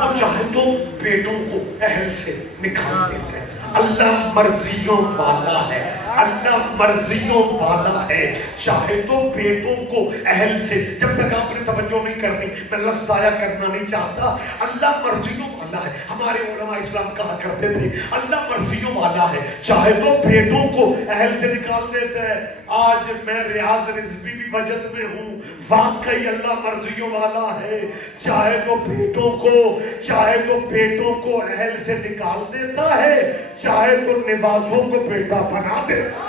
اور چاہے تو بیٹوں کو اہل سے نکال دیتے ہیں۔ اللہ مرضیوں والا ہے، اللہ مرضیوں والا ہے، چاہے تو بیٹوں کو اہل سے، جب تک آپ نے توجہ نہیں کرنی، میں لفظ ضائع کرنا نہیں چاہتا، اللہ مرضیوں والا ہے۔ ہمارے علماء اسلام کہا کرتے تھے اللہ مرضیوں والا ہے، چاہے تو بیٹوں کو اہل سے نکال دیتا ہے۔ آج میں ریاض رضوی بھی وجد میں ہوں، واقعی اللہ مرضیوں والا ہے، چاہے تو بیٹوں کو اہل سے نکال دیتا ہے، چاہے تو نوازوں کو بیٹا بنا دیتا ہے۔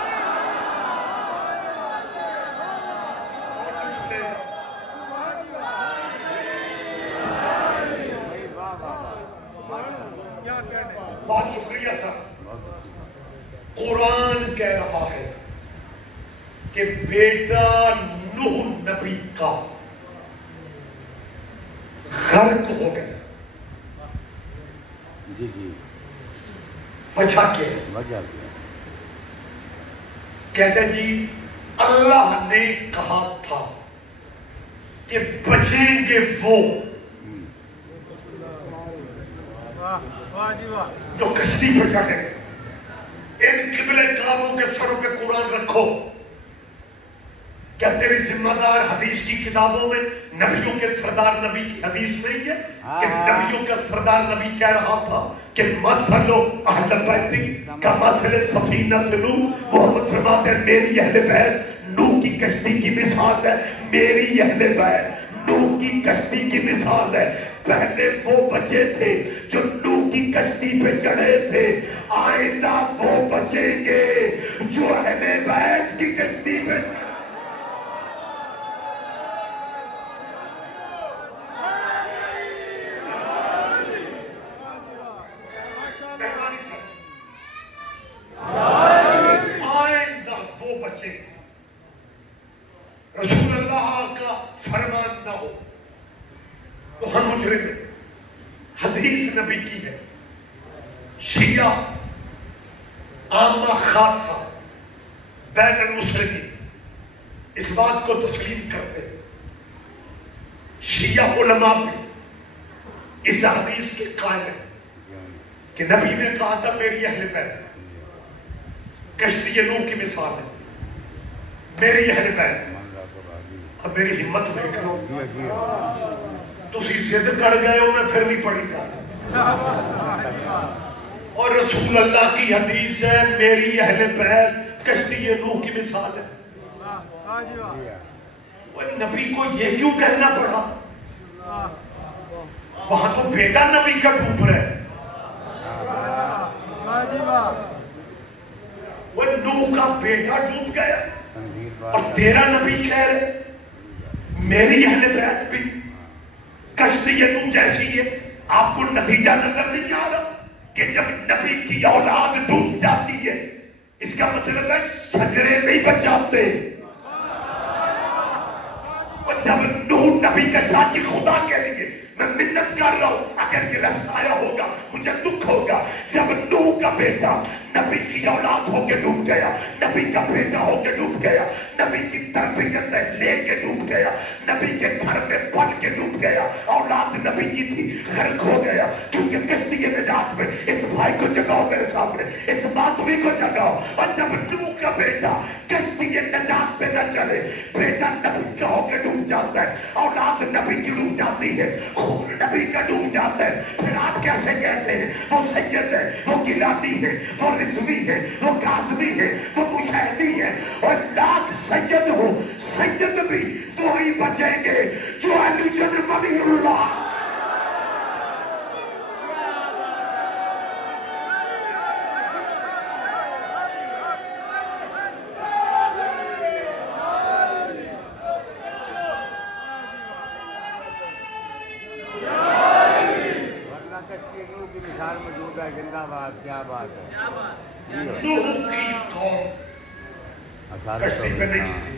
بہت شکریہ سر۔ قرآن کہہ رہا ہے کہ بیٹا نوح نبی کا غرق ہو گیا۔ وجہ کیا ہے؟ کہتے جی اللہ نے کہا تھا کہ بچیں گے وہ جو کشتی پہ چڑھیں گے۔ ان قبلے کاروں کے سروں پہ قرآن رکھو۔ کیا تیری ذمہ دار حدیث کی کتابوں میں نبیوں کے سردار نبی کی حدیث نہیں ہے کہ نبیوں کا سردار نبی کہہ رہا تھا کہ مثل اہل بیتی کا مثل سفینۃ نوح، محمد فرماتے ہیں میری اہل بیت نوح کی کشتی کی مثال ہے، میری اہل بیت نوح کی کشتی کی مثال ہے۔ پہلے وہ بچے تھے جو نوح کی کشتی پہ چڑھے تھے، آئندہ وہ بچیں گے جو اہل بیت کی کشتی پہ رسول اللہ کا فرمان نہ ہو تو ہم مجرم ہیں۔ حدیث نبی کی ہے، شیعہ عامہ خاصہ بین المسلمین اس بات کو تسلیم کرتے ہیں، شیعہ علماء بھی اس حدیث کے قائل ہیں کہ نبی نے کہا تھا میری اہل بیت کشتی نوح کی مثال ہے، میری اہل بیت۔ اب میری ہمت نہیں کرو، تسی ضد کر گئے ہو، میں پھر نہیں پڑھی جاتا۔ اور رسول اللہ کی حدیث ہے میری اہل بیت کشتی نوح کی مثال ہے۔ وہ نبی کو یہ کیوں کہنا پڑا؟ وہاں تو بیٹا نبی کا ڈوب رہا ہے، وہ نوح کا بیٹا ڈوب گیا اور تیرا نبی کہہ رہے میری اہل بیت بھی کشتی نوح جیسی ہے۔ آپ کو نتیجہ نظر نہیں آ رہا کہ جب نبی کی اولاد ڈوب جاتی ہے اس کا مطلب ہے شجرے نہیں بچ جاتے۔ اور جب نوح نبی کے ساتھی خدا کے لیے میں منت کر رہا ہوں، اگر یہ لفظ آیا ہوگا مجھے دکھ ہوگا، جب نوح کا بیٹا نبی کی اولاد ہو کے ڈوب گیا، نبی کا بیٹا ہو کے ڈوب گیا، نبی کی تربیت لے کے ڈوب گیا، نبی کے گھر میں پل کے ڈوب گیا، اولاد نبی کی تھی غرق ہو گیا، کیونکہ کشتی نجات میں اس بھائی کو جگاؤ میرے سامنے، اس ماتمی کو جگاؤ۔ اور جب نوح کا بیٹا کشتی نجات پہ نہ چلے، بیٹا نبی کا ہو کے ڈوب جاتا ہے، اولاد نبی کی ڈوب جاتی ہے، خون نبی کا ڈوب جاتا ہے، پھر آپ کیسے کہتے ہیں وہ سید ہے، وہ گیلانی ہے، وہ رضوی ہے، وہ کاظمی ہے، وہ مشاہدی ہے، اور لاکھ سید ہو، سید بھی وہی بچیں گے جو علی جن ولی اللہ۔ کیا بات ہے، نوح کی قوم کشتی پہ نہیں چلی،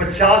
50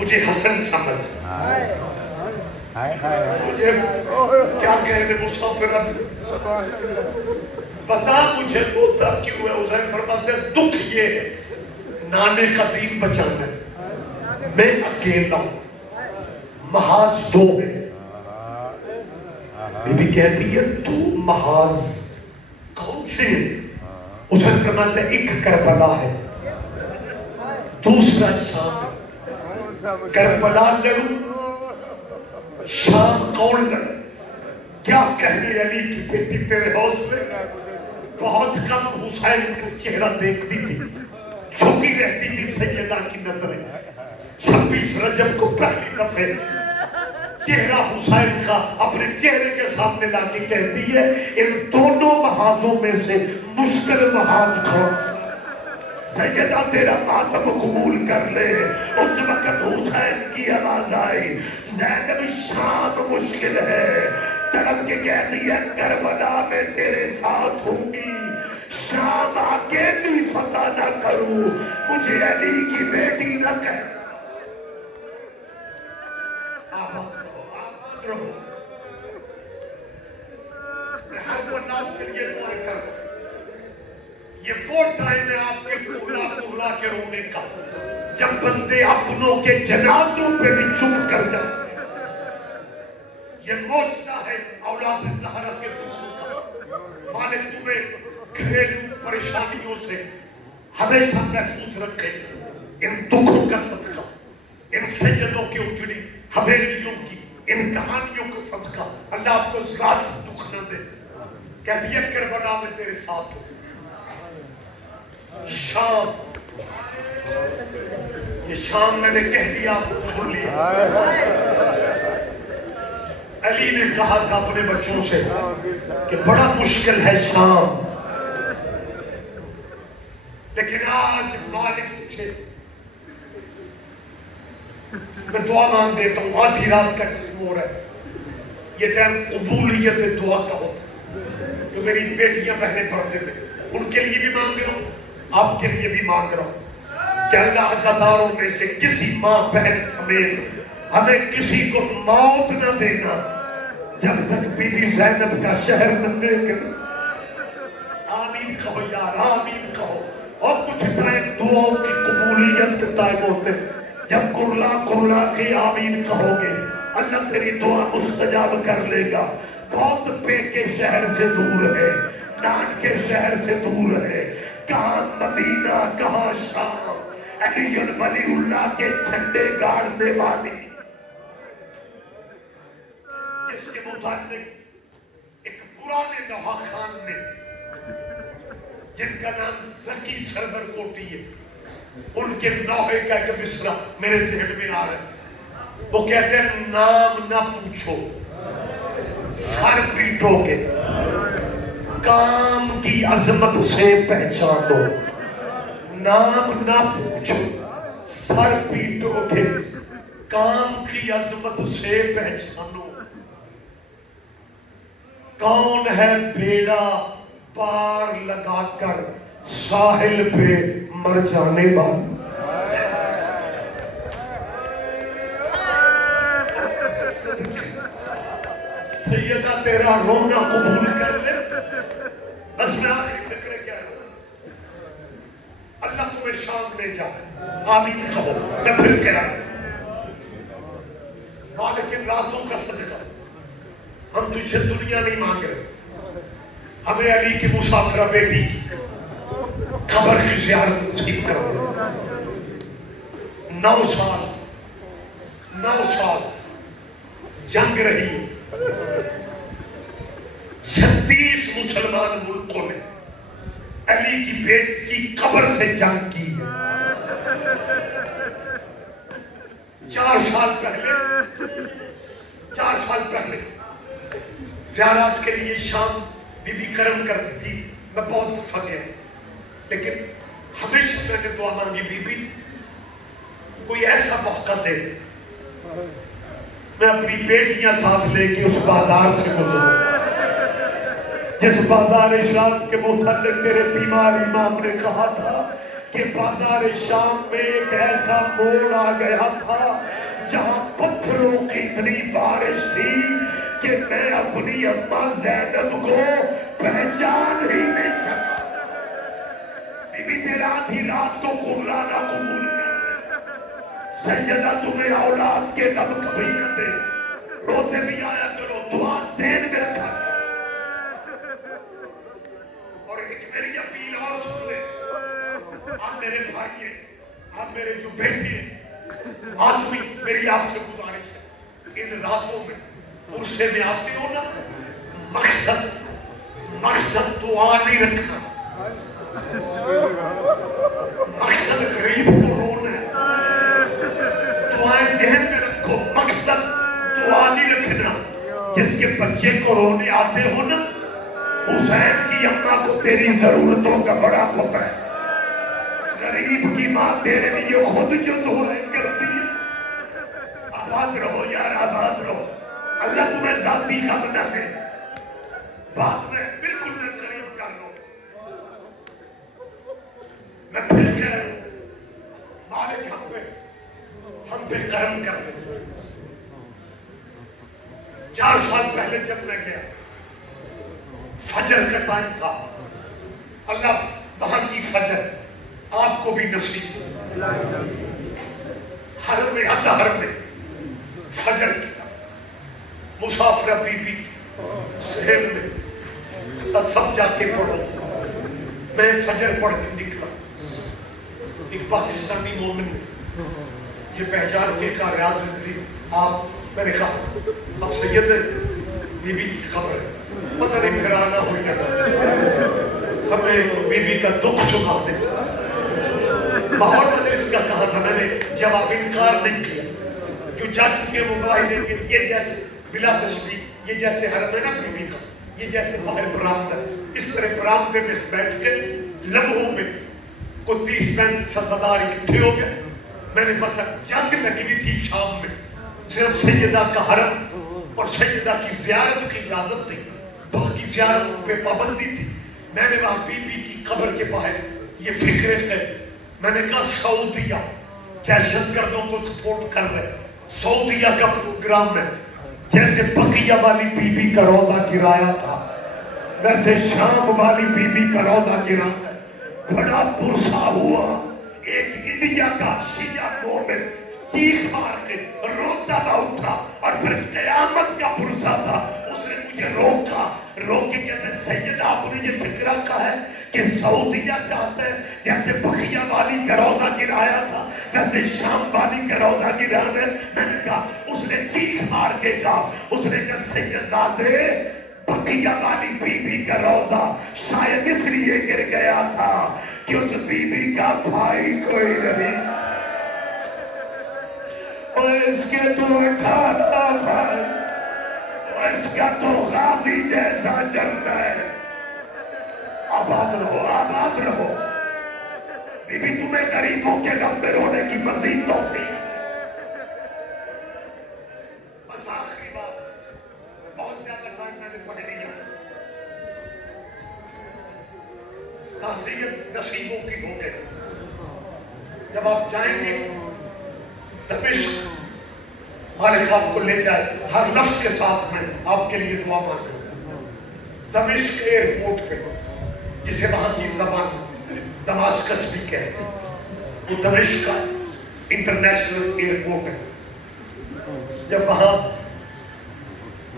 مجھے حسن سمجھ، مجھے کیا کہنے مسافر بتا مجھے ہوتا کیوں ہے؟ حسین فرماتے ہیں دکھ یہ ہے نانے کا دین بچانا ہے، میں اکیلا ہوں، محاذ دو ہے۔ بی بی کہتی ہے تو محاذ کون سے؟ حسین فرماتے ہیں ایک کربلا ہے، دوسرا شام ہے۔ کربلا لڑوں، شام کون لڑے؟ کیا کہنے علی کی بیٹی تیرے حوصلے؟ بہت کم حسین کا چہرہ دیکھتی تھی، چھپی رہتی تھی سیدہ کی نظریں۔ 26 رجب کو پہلی دفعہ چہرہ حسین کا اپنے چہرے کے سامنے لا کے کہتی ہے ان دونوں محاذوں میں سے مشکل محاذ کون؟ سیدہ تیرا ماتم قبول کر لے۔ اس وقت حسین کی آواز آئی زینب شام مشکل ہے، تڑپ کے کہتی ہے کربلا میں تیرے ساتھ ہوں گی، شام اکیلی فتح نہ کروں، مجھے علی کی بیٹی نہ کہہ۔ آباد رہو، میں ہر بنات کے لیے دعا کروں۔ یہ وہ ٹائم ہے آپ کے پورا کے رونے کا جب بندے اپنوں کے جنازوں پہ بھی چپ کر جائیں۔ یہ موجزہ ہے اولاد زہرا کے دخول کا۔ مالک تمہیں گھریلو پریشانیوں سے ہمیشہ محفوظ رکھے، ان دکھوں کا صدقہ، ان سیدوں کی اجڑی حویلیوں کی، ان کہانیوں کا صدقہ اللہ آپ کو ذات دکھ نہ دے۔ کہتی ہے کربلا میں تیرے ساتھ ہوں۔ شام، یہ شام میں نے کہہ دیا آپ نے سن لیا۔ علی نے کہا تھا اپنے بچوں سے کہ بڑا مشکل ہے شام، لیکن آج مالک پوچھے میں دعا مانگ دیتا ہوں۔ آدھی رات کا ٹائم ہو رہا ہے، یہ ٹائم قبولیت دعا کا ہوتا ہے۔ تو میری بیٹیاں بہنیں پڑھتے تھے، ان کے لیے بھی مانگ رہا ہوں، آپ کے لیے بھی مانگ رہا ہوں کہ اللہ عزاداروں میں سے کسی ماں بہن سمیت ہمیں کسی کو موت نہ دینا جب تک بی بی زینب کا شہر نہ دیکھ۔ آمین کہو یار، آمین کہو۔ اور کچھ ٹائم دعاؤں کی قبولیت کے ٹائم ہوتے جب کرلا کے آمین کہو گے اللہ تیری دعا مستجاب کر لے گا۔ بہت پے کے شہر سے دور ہے، نان کے شہر سے دور ہے، کہاں مدینہ کہاں شام، علی ولی اللہ کے جھنڈے گاڑنے والی، جس کے متعلق ایک پرانے نوحہ خان نے جن کا نام زکی سرور کوٹی ہے، ان کے نوحے کا ایک مصرع میرے ذہن میں آ رہا ہے۔ وہ کہتے ہیں نام نہ پوچھو سر پیٹو گے، کام کی عظمت سے پہچانو۔ نام نہ پوچھو سر پیٹو گے، کام کی عظمت سے پہچانو۔ کون ہے بیڑا پار لگا کر ساحل پہ مر جانے والا؟ سیدہ تیرا رونا قبول کر لے، بس میں آخری فکر کیا ہے اللہ تمہیں شام لے جائے۔ آمین کہو، میں پھر کہہ رہا ہوں لیکن راتوں کا صدقہ ہم تجھ سے دنیا نہیں مانگ رہے، ہمیں علی کی مسافرہ بیٹی کی قبر کی زیارت نصیب کرو۔ 9 سال جنگ رہی، 36 مسلمان ملکوں نے علی کی بیٹی کی قبر سے جنگ کی ہے۔ 4 سال پہلے زیارات کے لیے شام بی بی کرم کرتی تھی، میں بہت تھک گیا، لیکن ہمیشہ میں نے دعا مانگی بی بی کوئی ایسا موقع دے میں اپنی بیٹیاں ساتھ لے کے اس بازار سے گزروں جس بازار اشراق کے متعلق تیرے بیمار امام نے کہا تھا کہ بازار شام میں ایک ایسا موڑ آ گیا تھا جہاں پتھروں کی اتنی بارش تھی کہ میں اپنی اماں زینب کو پہچان ہی نہیں سکا. بی بی تیرا آدھی رات کو قرآن قبول کر دے، سیدہ تمہیں اولاد کے غم کبھی نہ دے، روتے بھی آیا کرو، دعا ذہن میں رکھا. اور ایک میری اپیل اور سن لے، آپ میرے بھائی ہیں، آپ میرے جو بیٹے ہیں، آدمی میری آپ سے گزارش ہے، ان راتوں میں عرصے میں آتے ہو نا، مقصد دعا نہیں رکھنا، مقصد غریب کو رونا ہے. دعائیں ذہن میں رکھو، مقصد دعا نہیں رکھنا. جس کے بچے کو رونے آتے ہو نا، حسین کی اماں کو تیری ضرورتوں کا بڑا پتہ ہے. غریب کی ماں تیرے لیے خود جو دعائیں کرتی ہے. آباد رہو یار، آباد رہو. اللہ تمہیں ذاتی غم نہ دے. بات میں بالکل نہ قریب کر لو. میں پھر کہہ رہا ہوں، مالک ہم پہ کرم کر دے. 4 سال پہلے جب میں گیا، فجر کا ٹائم تھا. اللہ وہاں کی فجر آپ کو بھی نصیب. حرم میں اطہر میں فجر کی مسافرہ بی بی صحیح میں سب جا کے پڑھو. میں فجر پڑھ کے نکلا. ایک پاکستانی مومن نے یہ پہچان کے کہا، ریاض رضوی آپ، میں نے کہا اب سید بی بی کی خبر ہے، پتہ نہیں پھر آنا ہو جانا، ہمیں بی بی کا دکھ سنا دے. باہر مدرس کا کہا تھا، میں نے جواب انکار نہیں کیا. جو جا چکے وہ گواہی دیں گے. یہ جیسے بلا تشبیہ، یہ جیسے حرم ہے نا بی بی کا، یہ جیسے باہر برآمدہ ہے، اس طرح برآمدے میں بیٹھ کے لمحوں میں کوئی 30-35 سردار اکٹھے ہو گئے. میں نے بس جنگ لگی ہوئی تھی شام میں، صرف سیدہ کا حرم اور سیدہ کی زیارت کی اجازت تھی، باقی زیارت پہ پابندی تھی. میں نے وہاں بی بی کی قبر کے باہر یہ فکریں کہی. میں نے کہا سعودیہ دہشت گردوں کو سپورٹ کر رہے، سعودیہ کا پروگرام ہے. جیسے بقیہ والی بی بی کا روضہ گرایا تھا، ویسے شام والی بی بی کا روضہ گرانا. بڑا پرسا ہوا. ایک انڈیا کا شیعہ مومن چیخ مار کے روتا ہوا اٹھا، اور پھر قیامت کا پرسا تھا. اس نے مجھے روک کے کہتے سیدہ آپ نے یہ فکرہ کہا ہے کہ سعودیہ چاہتے ہیں جیسے بقیہ والی کا روضہ گرایا تھا ویسے شام والی کا روضہ گرانا. میں نے کہا، اس نے چیخ مار کے کہا، اس نے کہا سیدزادے بقیہ والی بی بی کا روضہ شاید اس لیے گر گیا تھا کہ اس بی بی کا بھائی کوئی نہیں، اور اس کے تو 18 بھائی، اور اس کا تو غازی جیسا چلتا ہے. آباد رہو، آباد رہو. بی بی تمہیں غریبوں کے غم میں رونے کی مزید توفیق. بس آخری بات، بہت زیادہ ٹائم میں نے پڑھ لیا. تعزیت نصیبوں کی ہو گئے. جب آپ جائیں گے دمشق، مالک آپ کو لے جائے، ہر لفظ کے ساتھ میں آپ کے لیے دعا مانگوں. دمشق ایئرپورٹ پہ، جسے وہاں کی زبان دماسکس بھی کہتے ہیں، وہ دمشق کا انٹرنیشنل ایئرپورٹ ہے. جب وہاں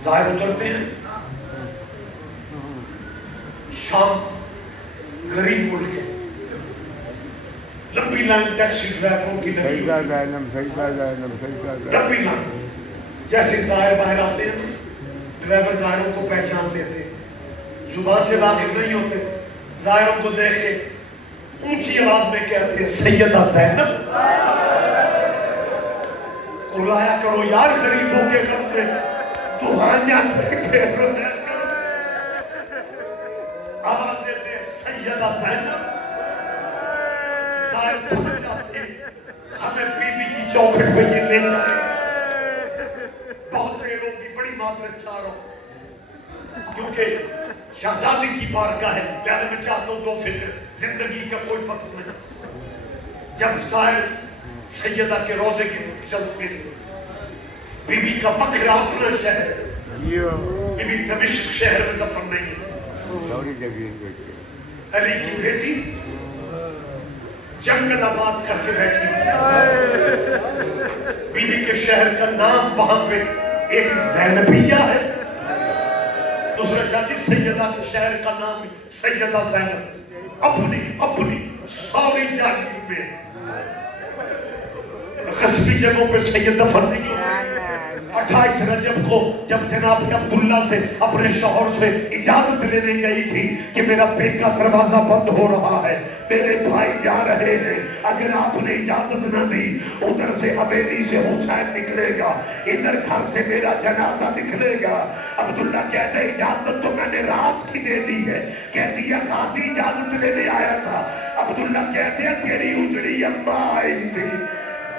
زائر اترتے ہیں، شام غریب ملک ہے، لمبی لائن ٹیکسی ڈرائیوروں کی لمبی لائن. جیسے زائر باہر آتے ہیں ڈرائیور زائروں کو پہچان دیتے، زبان سے واقف نہیں ہوتے، زائروں کو دیکھ کے اونچی آواز میں کہتے ہیں سیدہ زینب. الایا کرو یار غریبوں کے غم میں، دعائیاں دے کے رویا کرو. آواز دیتے ہیں سیدہ زینب. زائر سمجھ جاتے ہمیں بی بی کی چوکھٹ پہ یہ لے جائے. بہت دیر ہوگی، بڑی معذرت چاہ رہا ہوں کیونکہ شہزادی کی بارگاہ ہے، لہذا میں چاہتا ہوں دو فکر، زندگی کا کوئی وقت نہیں. جب ظاہر سیدہ کے روضے کی چلتے بی بی کا بکرا اپنا شہر بی بی دمشق شہر میں دفن نہیں علی کی بیٹی جنگل آباد کر کے بیٹھی بی بی کے شہر کا نام وہاں پہ ایک زینبیہ ہے دوسرے ساتھی سیدہ کے شہر کا نام سیدہ زینب اپنی ساری جاگی میں قصبی جگہوں پہ سید دفن نہیں ہوتے 28 رجب کو جب جناب عبداللہ سے اپنے شوہر سے اجازت لینے گئی تھی کہ میرا بیٹا کا دروازہ بند ہو رہا ہے میرے بھائی جا رہے ہیں اگر آپ نے اجازت نہ دی ادھر سے حویلی سے حسین نکلے گا ادھر گھر سے میرا جنازہ نکلے گا عبداللہ کہتے ہیں اجازت تو میں نے رات کی دے دی ہے کہتی ہے قاضی اجازت لینے آیا تھا عبداللہ کہتے ہیں تیری اجڑی اماں آئی تھی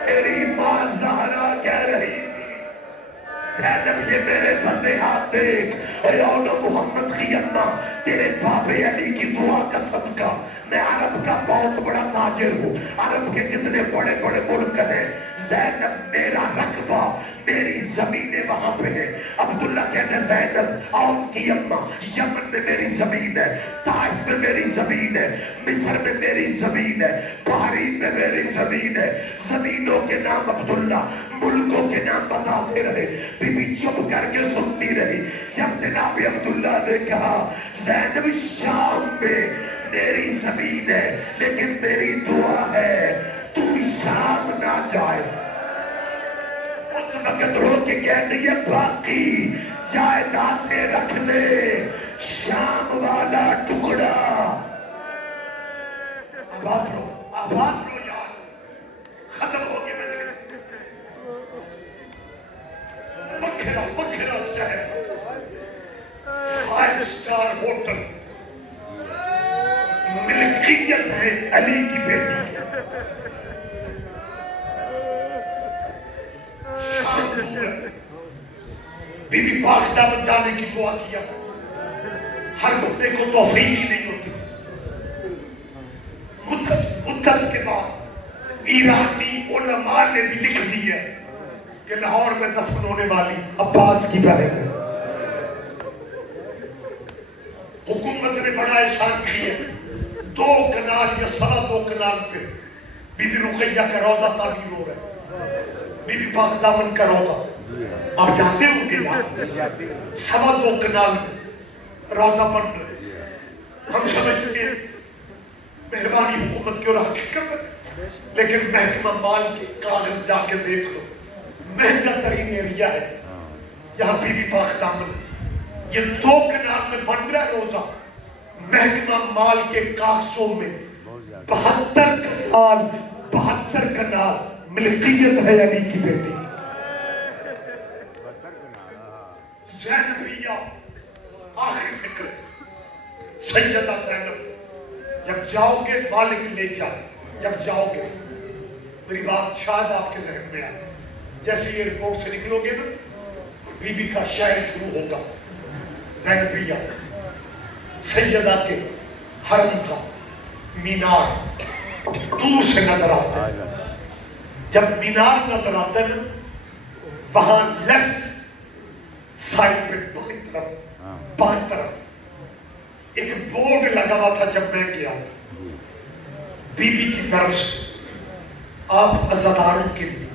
تیری ماں زہرا کہہ رہی زینب یہ میرے بندے ہاتھ دیکھ اے اولا محمد کی اماں تیرے باپ علی کی دعا کا صدقہ میں عرب کا بہت بڑا تاجر ہوں عرب کے جتنے بڑے بڑے ملک ہیں زینب میرا رقبہ میری زمینیں وہاں پہ ہیں عبداللہ کہتے ہیں زینب اور کی اماں یمن میں میری زمین ہے طائف میں میری زمین ہے مصر میں میری زمین ہے بحرین میں میری زمین ہے زمینوں کے نام عبداللہ ملکوں کے نام بتاتے رہے بی بی چپ کر کے سنتی رہی جب جناب عبداللہ نے کہا زینب شام میں میری زمین ہے لیکن میری دعا ہے تو شام نہ جائے اس وقت رو کے کہتے ہیں باقی جائیدادیں رکھ لے شام والا ٹکڑا آباد رو یار ختم ہو گئے مجلس وکھرا شہر 5 سٹار ہوٹل ملکیت ہے علی کی بیٹی شام دور ہے بی بی باختہ بن جانے کی دعا کیا ہر بندے کو توفیق ہی نہیں ہوتی مدت کے بعد ایرانی علماء نے بھی لکھ دی ہے کہ لاہور میں دفن ہونے والی عباس کی بہن ہے حکومت نے بڑا احسان کیا 2 کنال یا 2.25 کنال پہ بی بی رقیہ کا روضہ تعمیر ہو رہا ہے بی بی پاک دامن کا روضہ آپ جاتے ہوں گے 2.25 کنال روضہ بن رہے ہم سمجھتے ہیں مہربانی حکومت کی اور حقیقت ہے لیکن محکمہ مال کے کاغذ جا کے دیکھ لو مہنگا ترین ایریا ہے یہاں بی بی پاک دامن یہ 2 کنال میں بن رہا ہے روضہ محکمہ مال کے کاغذوں میں 72 کنال ملکیت ہے علی کی بیٹی زینبیہ آخری فکر سیدہ زینب جب جاؤ گے مالک لے جائے جب جاؤ گے میری بات شاید آپ کے ذہن میں آئے جیسے یہ رپورٹ سے نکلو گے نا بی بی کا شعر شروع ہوگا زینبیہ سیدہ کے حرم کا مینار دور سے نظر آتا ہے جب مینار نظر آتا ہے وہاں لیفٹ سائڈ پہ بائیں طرف ایک بورڈ لگا ہوا تھا جب میں گیا بی بی کی طرف سے آپ عزاداروں کے لیے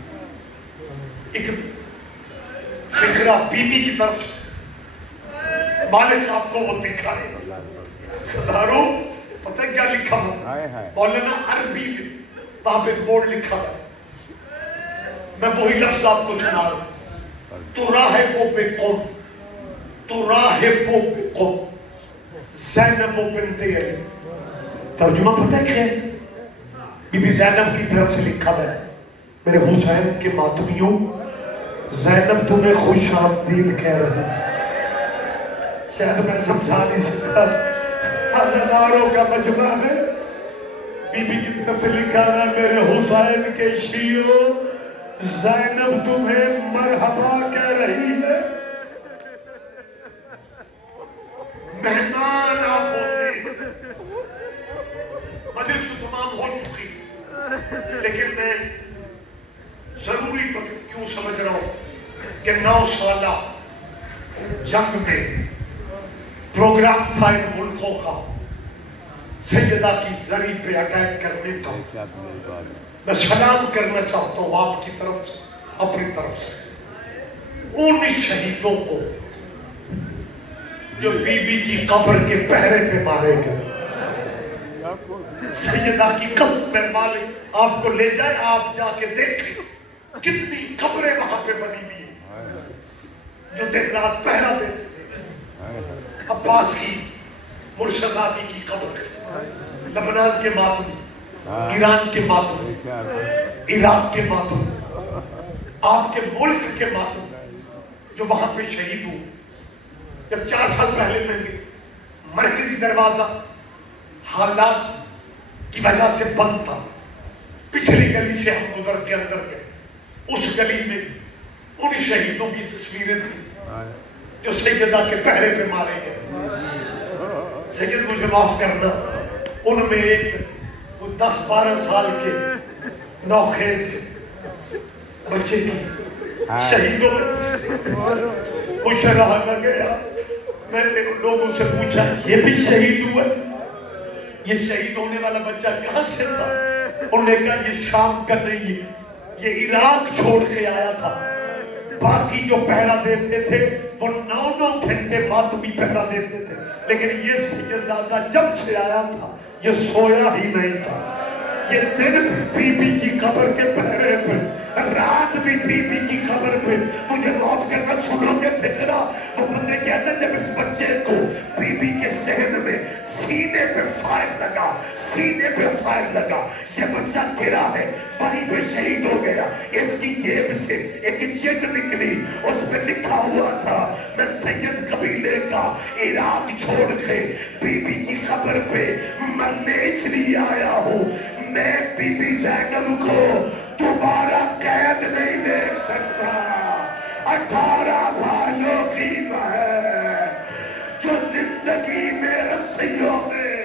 ایک فکرہ بی بی کی طرف سے مالک آپ کو وہ دکھائے عزاداروں پتہ کیا لکھا ہوا مولانا عربی میں وہاں پہ بورڈ لکھا ہوا میں وہی لفظ آپ کو سنا رہا ہوں تو راہبوں پہ قوم زینب بنت علی ترجمہ پتہ کیا ہے بی بی زینب کی طرف سے لکھا ہے میرے حسین کے ماتمیوں زینب تمہیں خوش آمدید کہہ رہے ہیں شاید میں سمجھا نہیں سکتا ہزاروں کا مجمع ہے بی بی کی طرف سے لکھا ہے میرے حسین کے شیعوں زینب تمہیں مرحبا کہہ رہی ہے مہمان آپ ہوتے مجلس تمام ہو چکی میں ضروری کیوں سمجھ رہا ہوں کہ 9 سالہ جنگ میں پروگرام تھا ان ملکوں کا سیدہ کی زری پہ اٹیک کرنے کا. میں سلام کرنا چاہتا ہوں آپ کی طرف سے اپنی طرف سے ان شہیدوں کو جو بی بی کی قبر کے پہرے پہ مارے گئے. سیدہ کی قسم میں مالک آپ کو لے جائے, آپ جا کے دیکھیں کتنی قبریں وہاں پہ بنی ہوئی ہیں جو دن رات پہرا دیتے تھے. عباس کی مرشد آدی کی قبر, لبنان کے ماتم, ایران کے ماتم, عراق کے ماتم, آپ کے ملک کے ماتم جو وہاں پہ شہید ہوں. جب 4 سال پہلے میں بھی مرکزی دروازہ حالات کی وجہ سے بند تھا, پچھلی گلی سے ہم گزر کے اندر گئے. اس گلی میں ان شہیدوں کی تصویریں تھیں جو سیدہ کے پہرے پہ مارے گئے. سید مجھے معاف کرنا, ان میں ایک 10-12 سال کے نوخیز بچے کی شہیدوں میں خوش رہا نہ گیا. میں نے ان لوگوں سے پوچھا یہ بھی شہید ہوا, یہ شہید ہونے والا بچہ کہاں سے تھا؟ انہوں نے کہا یہ شام کا نہیں ہے, یہ عراق چھوڑ کے آیا تھا. باقی جو پہرا دیتے تھے وہ 9 گھنٹے ماتمی پہرا دیتے تھے, لیکن یہ سیدزادہ جب سے آیا تھا یہ سویا ہی نہیں تھا. یہ دن بی بی کی قبر کے پہرے پہ, رات بھی بی بی کی قبر پہ. مجھے موت کرنا سنو گے فکرہ, وہ بندے کہتے جب اس بچے کو بی بی کے صحن میں سینے پہ فائر لگا, سینے پہ فائر لگا, یہ بچہ گرا ہے وہیں پہ شہید ہو گیا. اس کی جیب سے ایک چٹ نکلی, اس پہ لکھا ہوا تھا میں سید قبیلے کا عراق چھوڑ کے بی بی کی قبر پہ مرنے اس لیے آیا ہوں, میں بی بی زینب کو دوبارہ قید نہیں دیکھ سکتا. 18 بھائیوں کی ہے جو زندگی میں رسیوں میں